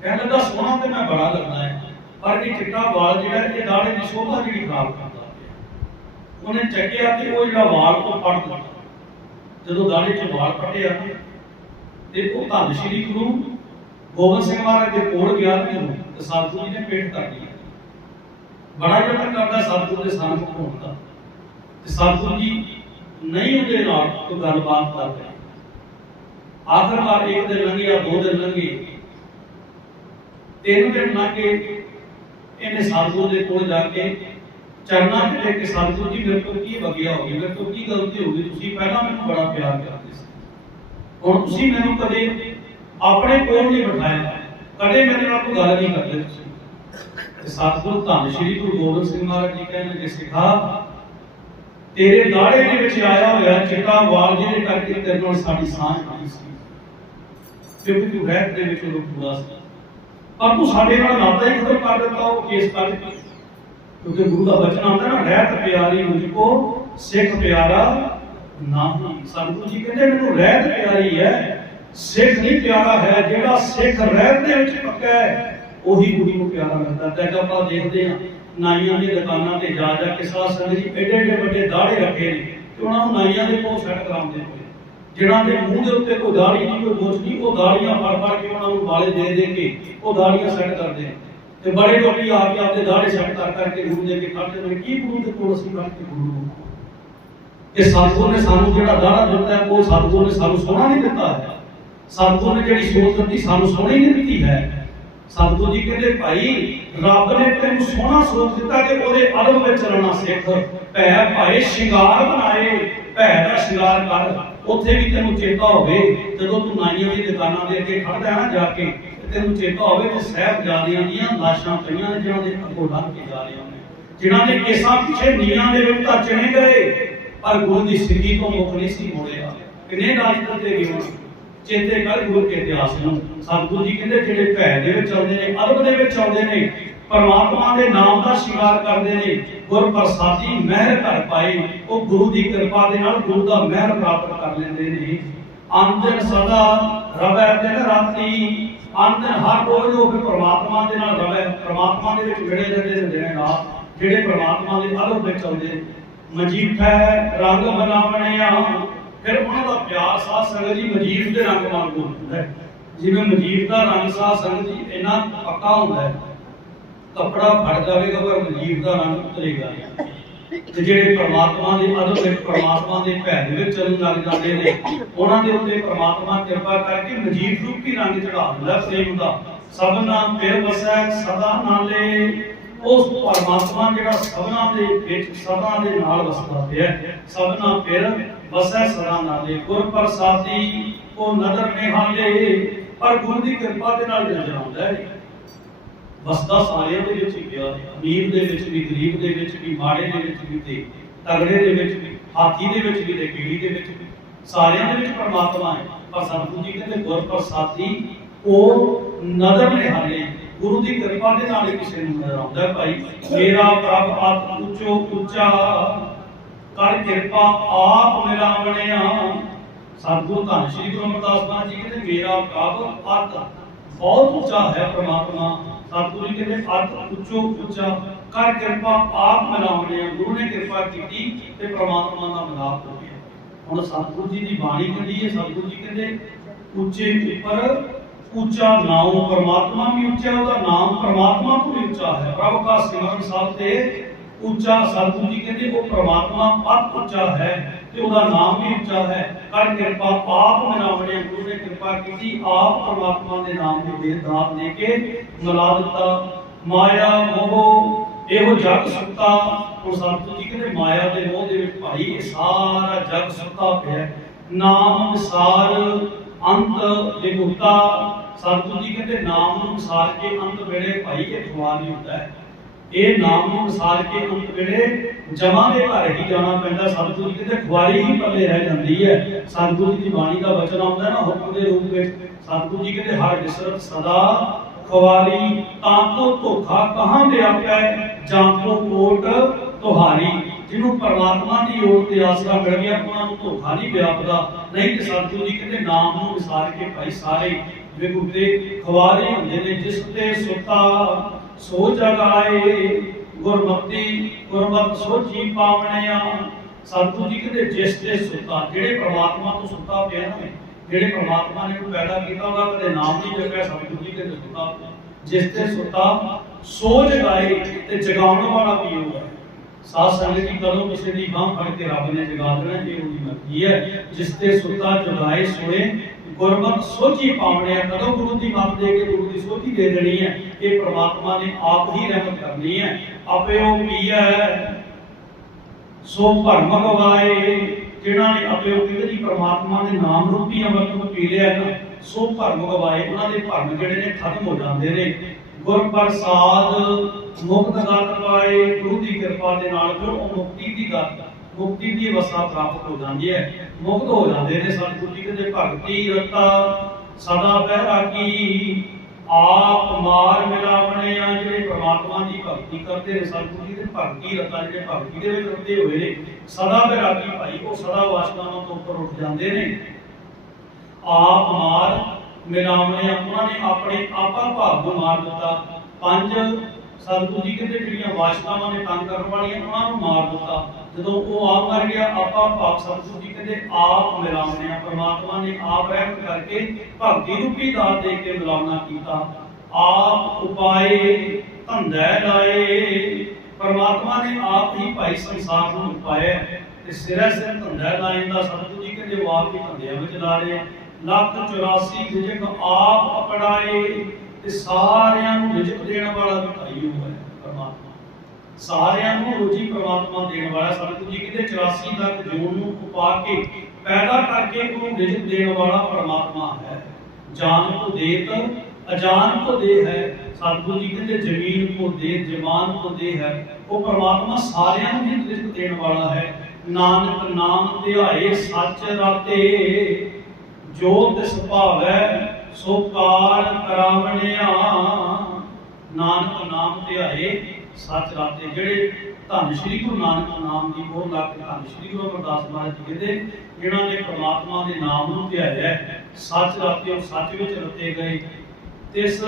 ਕਹਿਣ ਲੱਗਾ ਸੋਹਣਾ ਤੇ ਮੈਂ ਬੜਾ ਲੱਗਦਾ ਹੈ, ਪਰ ਇਹ ਚਿੱਟਾ ਵਾਲ ਜਿਹੜਾ ਇਹ ਦਾੜੇ ਦੀ ਸ਼ੋਭਾ ਜਿਹੜੀ ਖਰਾਬ ਕਰਦਾ ਉਹਨੇ ਚੱਕਿਆ ਤੇ ਉਹ ਜਿਹੜਾ ਵਾਲ ਉਹ ਫੜ ਦਿੱਤਾ। ਜਦੋਂ ਦਾੜੇ 'ਚ ਵਾਲ ਫਟਿਆ ਤੇ ਉਹ ਧੰਨ ਸ਼੍ਰੀ ਗੁਰੂ ਗੋਬਿੰਦ ਸਿੰਘ ਮਹਾਰਾਜ ਦੇ ਕੋਲ ਗਿਆ ਤੇ ਉਹਨੂੰ ਜੀ ਨੇ ਪੇਟ ਕਰ ਲਿਆ ਬੜਾ ਯਤਨ ਕਰਦਾ ਸਤਿਗੁਰੂ ਦੇ ਸਾਹਮਣੇ ਹੋਣ ਦਾ। ਤੇ ਸਤਿਗੁਰੂ ਜੀ ਨਹੀਂ ਉਹਦੇ ਨਾਲ ਕੋਈ ਗੱਲਬਾਤ ਕਰ ਰਹੇ। ਆਖਰਕਾਰ ਇੱਕ ਦਿਨ ਲੰਘਿਆ ਦੋ ਦਿਨ ਲੰਘੇ। ਤਿੰਨ ਦਿਨ ਲੰਘੇ ਇਹਨੇ ਸਤਿਗੁਰੂ ਦੇ ਕੋਲ ਜਾ ਕੇ ਚਰਨਾਂ ਤੇ ਲੈ ਕੇ ਸਤਿਗੁਰੂ ਜੀ, ਮੇਰੇ ਕੋਲ ਕੀ ਵਗਿਆ ਹੋ ਗਿਆ? ਮੇਰੇ ਕੋਲ ਕੀ ਗਲਤੀ ਹੋ ਗਈ? ਤੁਸੀਂ ਪਹਿਲਾਂ ਮੈਨੂੰ ਬੜਾ ਪਿਆਰ ਕਰਦੇ ਸੀ। ਹੁਣ ਤੁਸੀਂ ਮੈਨੂੰ ਕਦੇ ਆਪਣੇ ਕੋਲ ਨਹੀਂ ਬਿਠਾਇਆ। ਕਦੇ ਮੇਰੇ ਨਾਲ ਕੋਈ ਗੱਲ ਨਹੀਂ ਕਰਦੇ ਤੁਸੀਂ। ਤੇ ਧੰਨ ਸ਼੍ਰੀ ਗੁਰੂ ਗੋਬਿੰਦ ਸਿੰਘ ਮਹਾਰਾਜ ਜੀ ਕਹਿੰਦੇ ਸਿਖਾ ਤੇਰੇ ਦਾੜੇ ਦੇ ਵਿੱਚ ਆਇਆ ਹੋਇਆ ਚਿੱਟਾ ਵਾਲ ਜਿਹਦੇ ਕਰਕੇ ਤੇਰੇ ਨਾਲ ਸਾਡੀ ਸਾਂਝ ਨਹੀਂ ਸੀ। ਕਿਉਂਕਿ ਤੂੰ ਰਹਿਤ ਦੇ ਵਿੱਚ ਉਹ ਪੂਰਾ ਸੀ। ਪਰ ਤੂੰ ਸਾਡੇ ਨਾਲ ਨਾਤਾ ਹੀ ਖਤਮ ਕਰ ਦਿੱਤਾ ਉਹ ਕੇਸ ਕਰ ਕਿਉਂਕਿ ਗੁਰੂ ਦਾ ਬਚਨ ਆਉਂਦਾ ਨਾ, ਰਹਿਤ ਪਿਆਰੀ ਮੁਝ ਕੋ, ਸਿੱਖ ਪਿਆਰਾ ਨਹੀਂ ਸਤਿਗੁਰੂ ਜੀ ਕਹਿੰਦੇ, ਮੈਨੂੰ ਰਹਿਤ ਪਿਆਰੀ ਹੈ, ਸਿੱਖ ਨਹੀਂ ਪਿਆਰਾ ਹੈ, ਜਿਹੜਾ ਸਿੱਖ ਰਹਿਤ ਦੇ ਵਿੱਚ ਪੱਕਾ ਹੈ, ਉਹੀ ਗੁਰੂ ਨੂੰ ਪਿਆਰਾ ਮਿਲਦਾ ਤੇ ਆਪਾਂ ਦੇਖਦੇ ਹਾਂ ਨਾਈਆਂ ਦੀ ਦੁਕਾਨਾਂ ਤੇ ਜਾ ਜਾ ਕੇ ਸਾਧ ਸੰਗਤ ਜੀ ਐਡੇ ਐਡੇ ਵੱਡੇ ਦਾੜੇ ਰੱਖੇ ਨੇ ਤੇ ਉਹਨਾਂ ਨੂੰ ਨਾਈਆਂ ਦੇ ਕੋਲ ਸੈੱਟ ਕਰਾਉਂਦੇ ਨੇ। ਜਿਨ੍ਹਾਂ ਦੇ ਮੂੰਹ ਦੇ ਉੱਤੇ ਕੋਈ ਦਾੜੀ ਨਹੀਂ, ਕੋਈ ਮੁੱਛ ਨਹੀਂ, ਉਹ ਦਾੜੀਆਂ ਫੜ ਫੜ ਕੇ ਉਹਨਾਂ ਨੂੰ ਵਾਲੇ ਦੇ ਦੇ ਕੇ ਉਹ ਦਾੜੀਆਂ ਸੈੱਟ ਕਰਦੇ ਨੇ। ਤੇ ਬੜੇ ਲੋਕੀ ਆ ਕੇ ਆਪਦੇ ਦਾੜੇ ਸੈੱਟ ਕਰ ਕਰਕੇ ਗੁਰੂ ਦੇ ਕੇ ਖੜਦੇ ਨੇ। ਕੀ ਗੁਰੂ ਦੇ ਕੋਲ ਅਸੀਂ ਖੜ ਕੇ ਗੁਰੂ ਨੂੰ? ਇਹ ਸਤਿਗੁਰ ਨੇ ਸਾਨੂੰ ਜਿਹੜਾ ਦਾੜਾ ਦਿੱਤਾ ਹੈ, ਉਹ ਸਤਿਗੁਰ ਨੇ ਸਾਨੂੰ ਸੋਹਣਾ ਨਹੀਂ ਦਿੱਤਾ ਹੈ। ਸਤਿਗੁਰ ਨੇ ਜਿਹੜੀ ਸੋਚ ਦਿੱਤੀ, ਸਾਨੂੰ ਸੋਹਣੀ ਨਹੀਂ ਦਿੱਤੀ ਹੈ। ਸਤਿਗੁਰੂ ਜੀ ਕਹਿੰਦੇ, ਭਾਈ, ਰੱਬ ਨੇ ਤੈਨੂੰ ਸੋਹਣਾ ਸੋਚ ਦਿੱਤਾ ਕਿ ਉਹਦੇ ਅਦਬ ਵਿੱਚ ਚੱਲਣਾ ਸਿੱਖ। ਭੈ, ਭਾਏ, ਸ਼ਿੰਗਾਰ ਬਣਾਏ। ਭੈ ਦਾ ਸ਼ਿੰਗਾਰ ਕਰ। ਉੱਥੇ ਵੀ ਤੈਨੂੰ ਚੇਤਾ ਹੋਵੇ, ਜਦੋਂ ਤੂੰ ਨਾਈਆਂ ਦੀ ਦੁਕਾਨਾਂ ਦੇ ਅੱਗੇ ਖੜਦਾ ਹੈ ਨਾ ਜਾ ਕੇ ਤੈਨੂੰ ਚੇਤਾ ਹੋਵੇ ਕਿ ਸਹਿਬ ਜਾਦੀਆਂ ਦੀਆਂ ਲਾਸ਼ਾਂ ਪਈਆਂ ਨੇ ਜਿਨ੍ਹਾਂ ਦੇ ਅੱਗੋਂ ਲੰਘ ਕੇ ਜਾ ਰਹੀਆਂ ਨੇ। ਜਿਨ੍ਹਾਂ ਦੇ ਕੇਸਾਂ ਪਿੱਛੇ ਨੀਆਂ ਦੇ ਵਿੱਚ ਤਾਂ ਗਏ, ਪਰ ਗੁਰੂ ਦੀ ਸਿੱਧੀ ਤੋਂ ਮੁੱਖ ਨਹੀਂ ਸੀ ਮੋੜਿਆ। ਕਿੰਨੇ ਰਾਜ ਤੇ ਗਏ ਚੇਤੇ ਕਰ ਗੁਰੂ ਕੇ ਇਤਿਹਾਸ ਨੂੰ ਸਤਿਗੁਰੂ ਜੀ ਕਹਿੰਦੇ ਜਿਹੜੇ ਭੈ ਦੇ ਵਿੱਚ ਆਉਂਦੇ ਨੇ, ਅਰਬ ਦੇ ਵਿੱਚ ਆਉਂਦੇ ਨੇ, ਪਰਮਾਤਮਾ ਦੇ ਨਾਮ ਦਾ ਸ਼ਿੰਗਾਰ ਕਰਦੇ ਨੇ ਗੁਰ ਪ੍ਰਸਾਦੀ ਮਹਿਰ ਕਰ ਪਾਏ, ਉਹ ਗੁਰੂ ਦੀ ਕਿਰਪਾ ਦੇ ਨਾਲ ਗੁਰੂ ਦਾ ਮਹਿਰ ਪ੍ਰਾਪਤ ਕਰ ਲੈਂਦੇ ਨੇ। ਅੰਦਰ ਸਦਾ ਰਵੈ ਦਿਨ ਰਾਤੀ ਅੰਦਰ ਹਰ ਰੋਜ਼ ਉਹ ਫਿਰ ਪਰਮਾਤਮਾ ਦੇ ਨਾਲ ਰਵੈ। ਪਰਮਾਤਮਾ ਦੇ ਵਿੱਚ ਵਿੜੇ ਜਾਂਦੇ ਨੇ ਦਿਨੇ ਰਾਤ, ਜਿਹੜੇ ਪਰਮਾਤਮਾ ਦੇ ਅਰਬ ਵਿੱਚ ਆਉਂਦੇ ਮਜੀਠਾ ਰੰਗ ਬਨਾਵਣਿਆ ਫਿਰ ਉਹਨਾਂ ਦਾ ਪਿਆਰ ਸਾਧ ਸੰਗਤ ਜੀ ਮਜੀਦ ਦੇ ਰੰਗ ਵਾਂਗੂ ਹੁੰਦਾ ਹੈ। ਜਿਵੇਂ ਮਜੀਦ ਦਾ ਰੰਗ ਸਾਧ ਸੰਗਤ ਜੀ ਇੰਨਾ ਪੱਕਾ ਹੁੰਦਾ ਹੈ, ਕੱਪੜਾ ਫੜ ਜਾਵੇਗਾ ਪਰ ਮਜੀਦ ਦਾ ਰੰਗ ਉਤਰੇਗਾ ਨਹੀਂ। ਤੇ ਜਿਹੜੇ ਪ੍ਰਮਾਤਮਾ ਦੇ ਅਦਬ ਵਿੱਚ ਪ੍ਰਮਾਤਮਾ ਦੇ ਭੈ ਦੇ ਵਿੱਚ ਚੱਲਣ ਲੱਗ ਜਾਂਦੇ ਨੇ, ਉਹਨਾਂ ਦੇ ਉੱਤੇ ਪ੍ਰਮਾਤਮਾ ਕਿਰਪਾ ਕਰਕੇ ਮਜੀਦ ਰੂਪੀ ਰੰਗ ਚੜਾ ਦਿੰਦਾ ਪ੍ਰੇਮ ਦਾ। ਸਭਨਾ ਫਿਰ ਵਸੈ, ਸਦਾ ਨਾਲੇ। ਉਸ ਪਰਮਾਤਮਾ ਜਿਹੜਾ ਸਭਨਾ ਦੇ ਵਿੱਚ ਸਦਾ ਦੇ ਨਾਲ ਵਸਦਾ ਪਿਆ ਹੈ। ਸਭਨਾ ਫਿਰ ਵਸੈ ਸਦਾ ਨਾਲੇ ਗੁਰ ਪ੍ਰਸਾਦੀ ਉਹ ਨਦਰ ਨਿਹਾਲੇ ਪਰ ਗੁਰੂ ਦੀ ਕਿਰਪਾ ਦੇ ਨਾਲ ਨਜ਼ਰ ਆਉਂਦਾ ਹੈ। ਵਸਦਾ ਸਾਰਿਆਂ ਦੇ ਵਿੱਚ ਹੀ ਪਿਆ। ਹੈ ਅਮੀਰ ਦੇ ਵਿੱਚ ਵੀ, ਗਰੀਬ ਦੇ ਵਿੱਚ ਵੀ, ਮਾੜੇ ਦੇ ਵਿੱਚ ਵੀ ਤੇ ਤਗੜੇ ਦੇ ਵਿੱਚ ਵੀ, ਹਾਥੀ ਦੇ ਵਿੱਚ ਵੀ ਤੇ ਕੀੜੀ ਦੇ ਵਿੱਚ ਵੀ। ਸਾਰਿਆਂ ਦੇ ਵਿੱਚ ਪਰਮਾਤਮਾ ਹੈ। ਪਰ ਸਤਿਗੁਰੂ ਜੀ ਕਹਿੰਦੇ ਗੁਰ ਪ੍ਰਸਾਦੀ ਉਹ ਨਦਰ ਨੇ ਹਾਲੇ। ਗੁਰੂ ਦੀ ਕਿਰਪਾ ਦੇ ਨਾਲ ਹੀ ਕਿਸੇ ਨੂੰ ਨਜ਼ਰ ਆਉਂਦਾ ਹੈ ਭਾਈ। ਮੇਰਾ ਪ੍ਰਭ ਆਤ ਉੱਚੋ ਉੱਚਾ ਕਰ ਕਿਰਪਾ ਆਪ ਮਿਲਾਵਣਿਆ ਸਤਿਗੁਰੂ ਧੰਨ ਸ਼੍ਰੀ ਗੁਰੂ ਅਮਰਦਾਸ ਜੀ ਕਹਿੰਦੇ, ਮੇਰਾ ਪ੍ਰਭ ਅਤ ਬਹੁਤ ਉੱਚਾ ਹੈ ਪ੍ਰਮਾਤਮਾ। ਸਤਿਗੁਰੂ ਜੀ ਕਹਿੰਦੇ, ਅਤ ਉੱਚੋ ਉੱਚਾ ਕਰ ਕਿਰਪਾ ਆਪ ਮਿਲਾਵਣਿਆ ਗੁਰੂ ਨੇ ਕਿਰਪਾ ਕੀਤੀ ਤੇ ਪ੍ਰਮਾਤਮਾ ਦਾ ਮਿਲਾਪ ਹੋ ਗਿਆ। ਹੁਣ ਸਤਿਗੁਰੂ ਜੀ ਦੀ ਬਾਣੀ ਕਹਿੰਦੀ ਹੈ। ਸਤਿਗੁਰੂ ਜੀ ਕਹਿੰਦੇ, ਉੱਚੇ ਉੱਪਰ ਉੱਚਾ ਨਾਮ ਪਰਮਾਤਮਾ ਵੀ ਉੱਚਾ, ਉਹਦਾ ਨਾਮ ਪਰਮਾਤਮਾ ਤੋਂ ਵੀ ਉੱਚਾ ਹੈ। ਪ੍ਰਭ ਦਾ ਸਿਮਰਨ ਸਭ ਤੇ ਉੱਚਾ ਸਤਿਗੁਰੂ ਜੀ ਕਹਿੰਦੇ ਉਹ ਪ੍ਰਮਾਤਮਾ ਅਤ ਉੱਚਾ ਹੈ ਤੇ ਉਹਦਾ ਨਾਮ ਵੀ ਉੱਚਾ ਹੈ। ਕਰ ਕਿਰਪਾ ਆਪ ਮਨਾਵਣੇ ਗੁਰੂ ਨੇ ਕਿਰਪਾ ਕੀਤੀ, ਆਪ ਪਰਮਾਤਮਾ ਦੇ ਨਾਮ ਦੇ ਦੇ ਦਾਤ ਦੇ ਕੇ ਮਿਲਾ ਦਿੱਤਾ। ਮਾਇਆ, ਮੋਹ, ਇਹੋ ਜਗ ਸੁੱਤਾ। ਹੁਣ ਸਤਿਗੁਰੂ ਜੀ ਕਹਿੰਦੇ ਮਾਇਆ ਦੇ ਮੋਹ ਦੇ ਵਿੱਚ ਭਾਈ ਇਹ ਸਾਰਾ ਜਗ ਸੁੱਤਾ ਪਿਆ ਨਾਮ, ਵਿਸਾਰ, ਅੰਤ ਵਿਗੁਤਾ ਸਤਿਗੁਰੂ ਜੀ ਕਹਿੰਦੇ ਨਾਮ ਨੂੰ ਵਿਸਾਰ ਕੇ ਅੰਤ ਵੇਲੇ ਭਾਈ ਇਹ ਖਵਾ ਨਹੀਂ ਹੁੰਦਾ ਇਹ ਨਾਮ ਨੂੰ ਵਿਸਾਰ ਕੇ ਅੰਤ ਵੇਲੇ ਜਮਾਂ ਦੇ ਘਰ ਹੀ ਜਾਣਾ ਪੈਂਦਾ। ਸਤਿਗੁਰੂ ਜੀ ਕਹਿੰਦੇ ਖੁਆਰੀ ਹੀ ਪੱਲੇ ਰਹਿ ਜਾਂਦੀ ਹੈ। ਸਤਿਗੁਰੂ ਜੀ ਦੀ ਬਾਣੀ ਦਾ ਵਚਨ ਆਉਂਦਾ ਨਾ ਹੁਕਮ ਦੇ ਰੂਪ ਵਿੱਚ। ਸਤਿਗੁਰੂ ਜੀ ਕਹਿੰਦੇ ਹਰ ਵਿਸਰਤ ਸਦਾ ਖੁਆਰੀ। ਤਾਂ ਕੋ ਧੋਖਾ ਕਹਾਂ ਵਿਆਪਿਆ ਜਾਂ ਕੋ ਕੋਟ ਤੁਹਾਰੀ। ਜਿਹਨੂੰ ਪਰਮਾਤਮਾ ਦੀ ਓਟ ਤੇ ਆਸਰਾ ਮਿਲ ਗਿਆ, ਉਹਨਾਂ ਨੂੰ ਧੋਖਾ ਨਹੀਂ ਵਿਆਪਦਾ ਨਹੀਂ ਤੇ ਸਤਿਗੁਰੂ ਜੀ ਕਹਿੰਦੇ ਨਾਮ ਨੂੰ ਵਿਸਾਰ ਕੇ ਭਾਈ ਸਾਰੇ ਵਿਗੁੱਤੇ ਖਵਾਰੇ ਹੁੰਦੇ ਨੇ, ਜਿਸ ਤੇ ਸੁਤਾ ਸੋ ਜਗਾਏ ਗੁਰਮਤੀ, ਗੁਰਮਤ ਸੋਚੀ ਪਾਵਣਿਆ। ਸਤਿਗੁਰੂ ਜੀ ਕਹਿੰਦੇ, ਜਿਸ ਤੇ ਸੁਤਾ, ਜਿਹੜੇ ਪ੍ਰਮਾਤਮਾ ਤੋਂ ਸੁੱਤਾ ਪਿਆ ਨਾ, ਜਿਹੜੇ ਪ੍ਰਮਾਤਮਾ ਨੇ ਨੂੰ ਪੈਦਾ ਕੀਤਾ, ਉਹਦਾ ਕਦੇ ਨਾਮ ਨਹੀਂ ਜਪਿਆ ਸਤਿਗੁਰੂ ਜੀ ਕਹਿੰਦੇ ਸੁੱਤਾ ਜਿਸ ਤੇ ਸੁੱਤਾ ਸੋ ਜਗਾਏ ਤੇ ਜਗਾਉਣ ਵਾਲਾ ਵੀ ਉਹ ਹੈ। ਸਾਧ ਸੰਗਤ ਜੀ, ਕਦੋਂ ਕਿਸੇ ਦੀ ਬਾਹ ਫੜ ਕੇ ਰੱਬ ਨੇ ਜਗਾ ਦੇਣਾ ਇਹ ਉਹਦੀ ਮਰਜ਼ੀ ਹੈ। ਜਿਸ ਤੇ ਸੁੱਤਾ, ਜਗਾਏ, ਸੋਏ ਗੁਰਮਤ ਸੋਚੀ ਪਾਵਣਿਆ ਕਦੋਂ ਗੁਰੂ ਦੀ ਮੱਤ ਦੇ ਕੇ ਗੁਰੂ ਦੀ ਸੋਚੀ ਦੇ ਦੇਣੀ ਹੈ, ਇਹ ਪ੍ਰਮਾਤਮਾ ਨੇ ਆਪ ਹੀ ਰਹਿਮਤ ਕਰਨੀ ਹੈ। ਆਪੇ ਉਹ ਪੀਐ ਸੋ ਭਰਮ ਗਵਾਏ, ਜਿਨ੍ਹਾਂ ਨੇ ਆਪੇ ਉਹ ਕਹਿੰਦੇ ਜੀ ਪ੍ਰਮਾਤਮਾ ਦੇ ਨਾਮ ਰੂਪੀ ਅੰਮ੍ਰਿਤ ਨੂੰ ਪੀ ਲਿਆ ਨਾ ਸੋ ਭਰਮ ਗਵਾਏ, ਉਹਨਾਂ ਦੇ ਭਰਮ ਜਿਹੜੇ ਨੇ ਖਤਮ ਹੋ ਜਾਂਦੇ ਨੇ। ਗੁਰ ਪ੍ਰਸਾਦ ਮੁਕਤ ਦਾਤ ਪਾਏ, ਗੁਰੂ ਦੀ ਕਿਰਪਾ ਦੇ ਨਾਲ ਫਿਰ ਉਹ ਮੁਕਤੀ ਦੀ ਦਾਤ ਮੁਕਤੀ ਦੀ ਅਵਸਥਾ ਪ੍ਰਾਪਤ ਹੋ ਜਾਂਦੀ ਹੈ, ਮੁਕਤ ਹੋ ਜਾਂਦੇ ਨੇ ਸਤਿਗੁਰੂ ਜੀ ਕਹਿੰਦੇ, ਭਗਤੀ ਰਤਾ ਸਦਾ ਬੈਰਾਗੀ ਆਪ ਮਾਰ ਮਿਲਾਵਣੇ ਆ ਜਿਹੜੇ ਪ੍ਰਮਾਤਮਾ ਦੀ ਭਗਤੀ ਕਰਦੇ ਨੇ ਸਤਿਗੁਰੂ ਜੀ ਦੇ ਭਗਤੀ ਰਤਾ ਜਿਹੜੇ ਭਗਤੀ ਦੇ ਵਿੱਚ ਰਤੇ ਹੋਏ ਨੇ, ਸਦਾ ਬੈਰਾਗੀ ਭਾਈ, ਉਹ ਸਦਾ ਵਾਸਨਾਵਾਂ ਤੋਂ ਉੱਪਰ ਉੱਠ ਜਾਂਦੇ ਨੇ। ਆਪ ਮਾਰ ਮਿਲਾਵਣੇ ਉਹਨਾਂ ਨੇ ਆਪਣੇ ਆਪਾ ਭਾਵ ਨੂੰ ਮਾਰ ਦਿੱਤਾ। ਪੰਜ ਸਤਿਗੁਰੂ ਜੀ ਕਹਿੰਦੇ ਜਿਹੜੀਆਂ ਵਾਸ਼ਨਾਵਾਂ ਨੇ ਤੰਗ ਕਰਨ ਵਾਲੀਆਂ, ਉਹਨਾਂ ਨੂੰ ਮਾਰ ਦਿੱਤਾ। ਜਦੋਂ ਉਹ ਆਪ ਮਰ ਗਿਆ, ਆਪਾ ਭਾਵ ਸਤਿਗੁਰੂ ਜੀ ਕਹਿੰਦੇ, ਆਪ ਮਿਲਾਵਣੇ ਆ ਨੇ ਆਪ ਰਹਿਮਤ ਕਰਕੇ ਭਗਤੀ ਰੂਪੀ ਦਾਤ ਦੇ ਕੇ ਮਿਲਾਵਣਾ ਕੀਤਾ? ਆਪ ਉਪਾਏ, ਧੰਦਾ ਲਾਏ, ਪਰਮਾਤਮਾ ਨੇ ਆਪ ਹੀ ਭਾਈ ਸੰਸਾਰ ਨੂੰ ਉਪਾਇਆ ਤੇ ਸਿਰੇ ਸਿਰ ਧੰਦਾ ਲਾਇਨ ਦਾ ਸਤਿਗੁਰੂ ਜੀ ਕਹਿੰਦੇ ਆਪ ਹੀ ਧੰਦਿਆਂ ਵਿੱਚ ਲਾ ਰਹੇ ਲੱਖ 84 ਰਿਜਕ ਆਪ ਅਪੜਾਏ ਤੇ ਸਾਰਿਆਂ ਨੂੰ ਰਿਜਕ ਦੇਣ ਵਾਲਾ ਭਾਈ ਉਹ ਸਾਰਿਆਂ ਨੂੰ ਰੋਜੀ ਪ੍ਰਮਾਤਮਾ ਦੇਣ ਵਾਲਾ ਸਤਿਗੁਰੂ ਜੀ ਕਹਿੰਦੇ 84 ਲੱਖ ਜੂਨ ਨੂੰ ਉਪਾ ਕੇ ਪੈਦਾ ਕਰਕੇ ਉਹਨੂੰ ਰਿਜਕ ਦੇਣ ਵਾਲਾ ਪਰਮਾਤਮਾ ਹੈ। ਜਾਨ ਕੋ ਦੇਤ ਅਜਾਨ ਕੋ ਦੇ ਹੈ। ਸਤਿਗੁਰੂ ਜੀ ਕਹਿੰਦੇ ਜ਼ਮੀਨ ਕੋ ਦੇ ਜਮਾਨ ਕੋ ਦੇ ਹੈ। ਉਹ ਪਰਮਾਤਮਾ ਸਾਰਿਆਂ ਨੂੰ ਹੀ ਰਿਜਕ ਦੇਣ ਵਾਲਾ ਹੈ। ਨਾਨਕ ਨਾਮ ਧਿਆਏ, ਸੱਚ ਰਾਤੇ। ਜੋ ਤਿਸ ਭਾਵੈ, ਸੋ ਕਾਰ ਕਰਾਵਣਿਆ। ਨਾਨਕ ਨਾਮ ਧਿਆਏ ਸੱਚ ਰਾਤੇ ਜਿਹੜੇ ਧੰਨ ਸ਼੍ਰੀ ਗੁਰੂ ਨਾਨਕ ਨਾਮ ਦੀ ਮੋਹ ਲੱਗ ਕੇ ਧੰਨ ਸ਼੍ਰੀ ਗੁਰੂ ਅਮਰਦਾਸ ਮਹਾਰਾਜ ਜੀ ਕਹਿੰਦੇ ਜਿਨ੍ਹਾਂ ਨੇ ਪ੍ਰਮਾਤਮਾ ਦੇ ਨਾਮ ਨੂੰ ਧਿਆਇਆ ਹੈ, ਸੱਚ ਰਾਤੇ ਉਹ ਸੱਚ ਵਿੱਚ ਰਤੇ ਗਏ। ਤਿਸ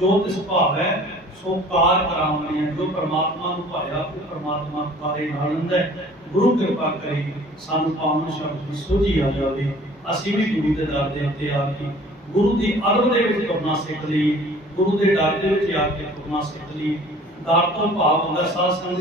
ਜੋ ਤਿਸ ਭਾਵੈ ਸੋ ਕਾਰ ਕਰਾਵਣਿਆ ਜੋ ਪ੍ਰਮਾਤਮਾ ਨੂੰ ਭਾਇਆ ਉਹ ਪ੍ਰਮਾਤਮਾ ਬਾਰੇ ਨਾਲ ਹੁੰਦਾ ਹੈ। ਗੁਰੂ ਕਿਰਪਾ ਕਰੇ ਸਾਨੂੰ ਪਾਵਨ ਸ਼ਬਦ ਦੀ ਸੋਝੀ ਆ ਜਾਵੇ। ਅਸੀਂ ਵੀ ਗੁਰੂ ਦੇ ਦਰ ਦੇ ਉੱਤੇ ਆ ਕੇ ਗੁਰੂ ਦੀ ਅਦਬ ਦੇ ਵਿੱਚ ਤੁਰਨਾ ਸਿੱਖ ਲਈਏ। ਗੁਰੂ ਦੇ ਡਰ ਦੇ ਵਿੱਚ ਆ ਕੇ ਤੁਰਨਾ ਸਿੱਖ ਲਈਏ। ਦਰ ਤੋਂ ਭਾਵ ਹੁੰਦਾ ਸਾਧ ਸੰਗਤ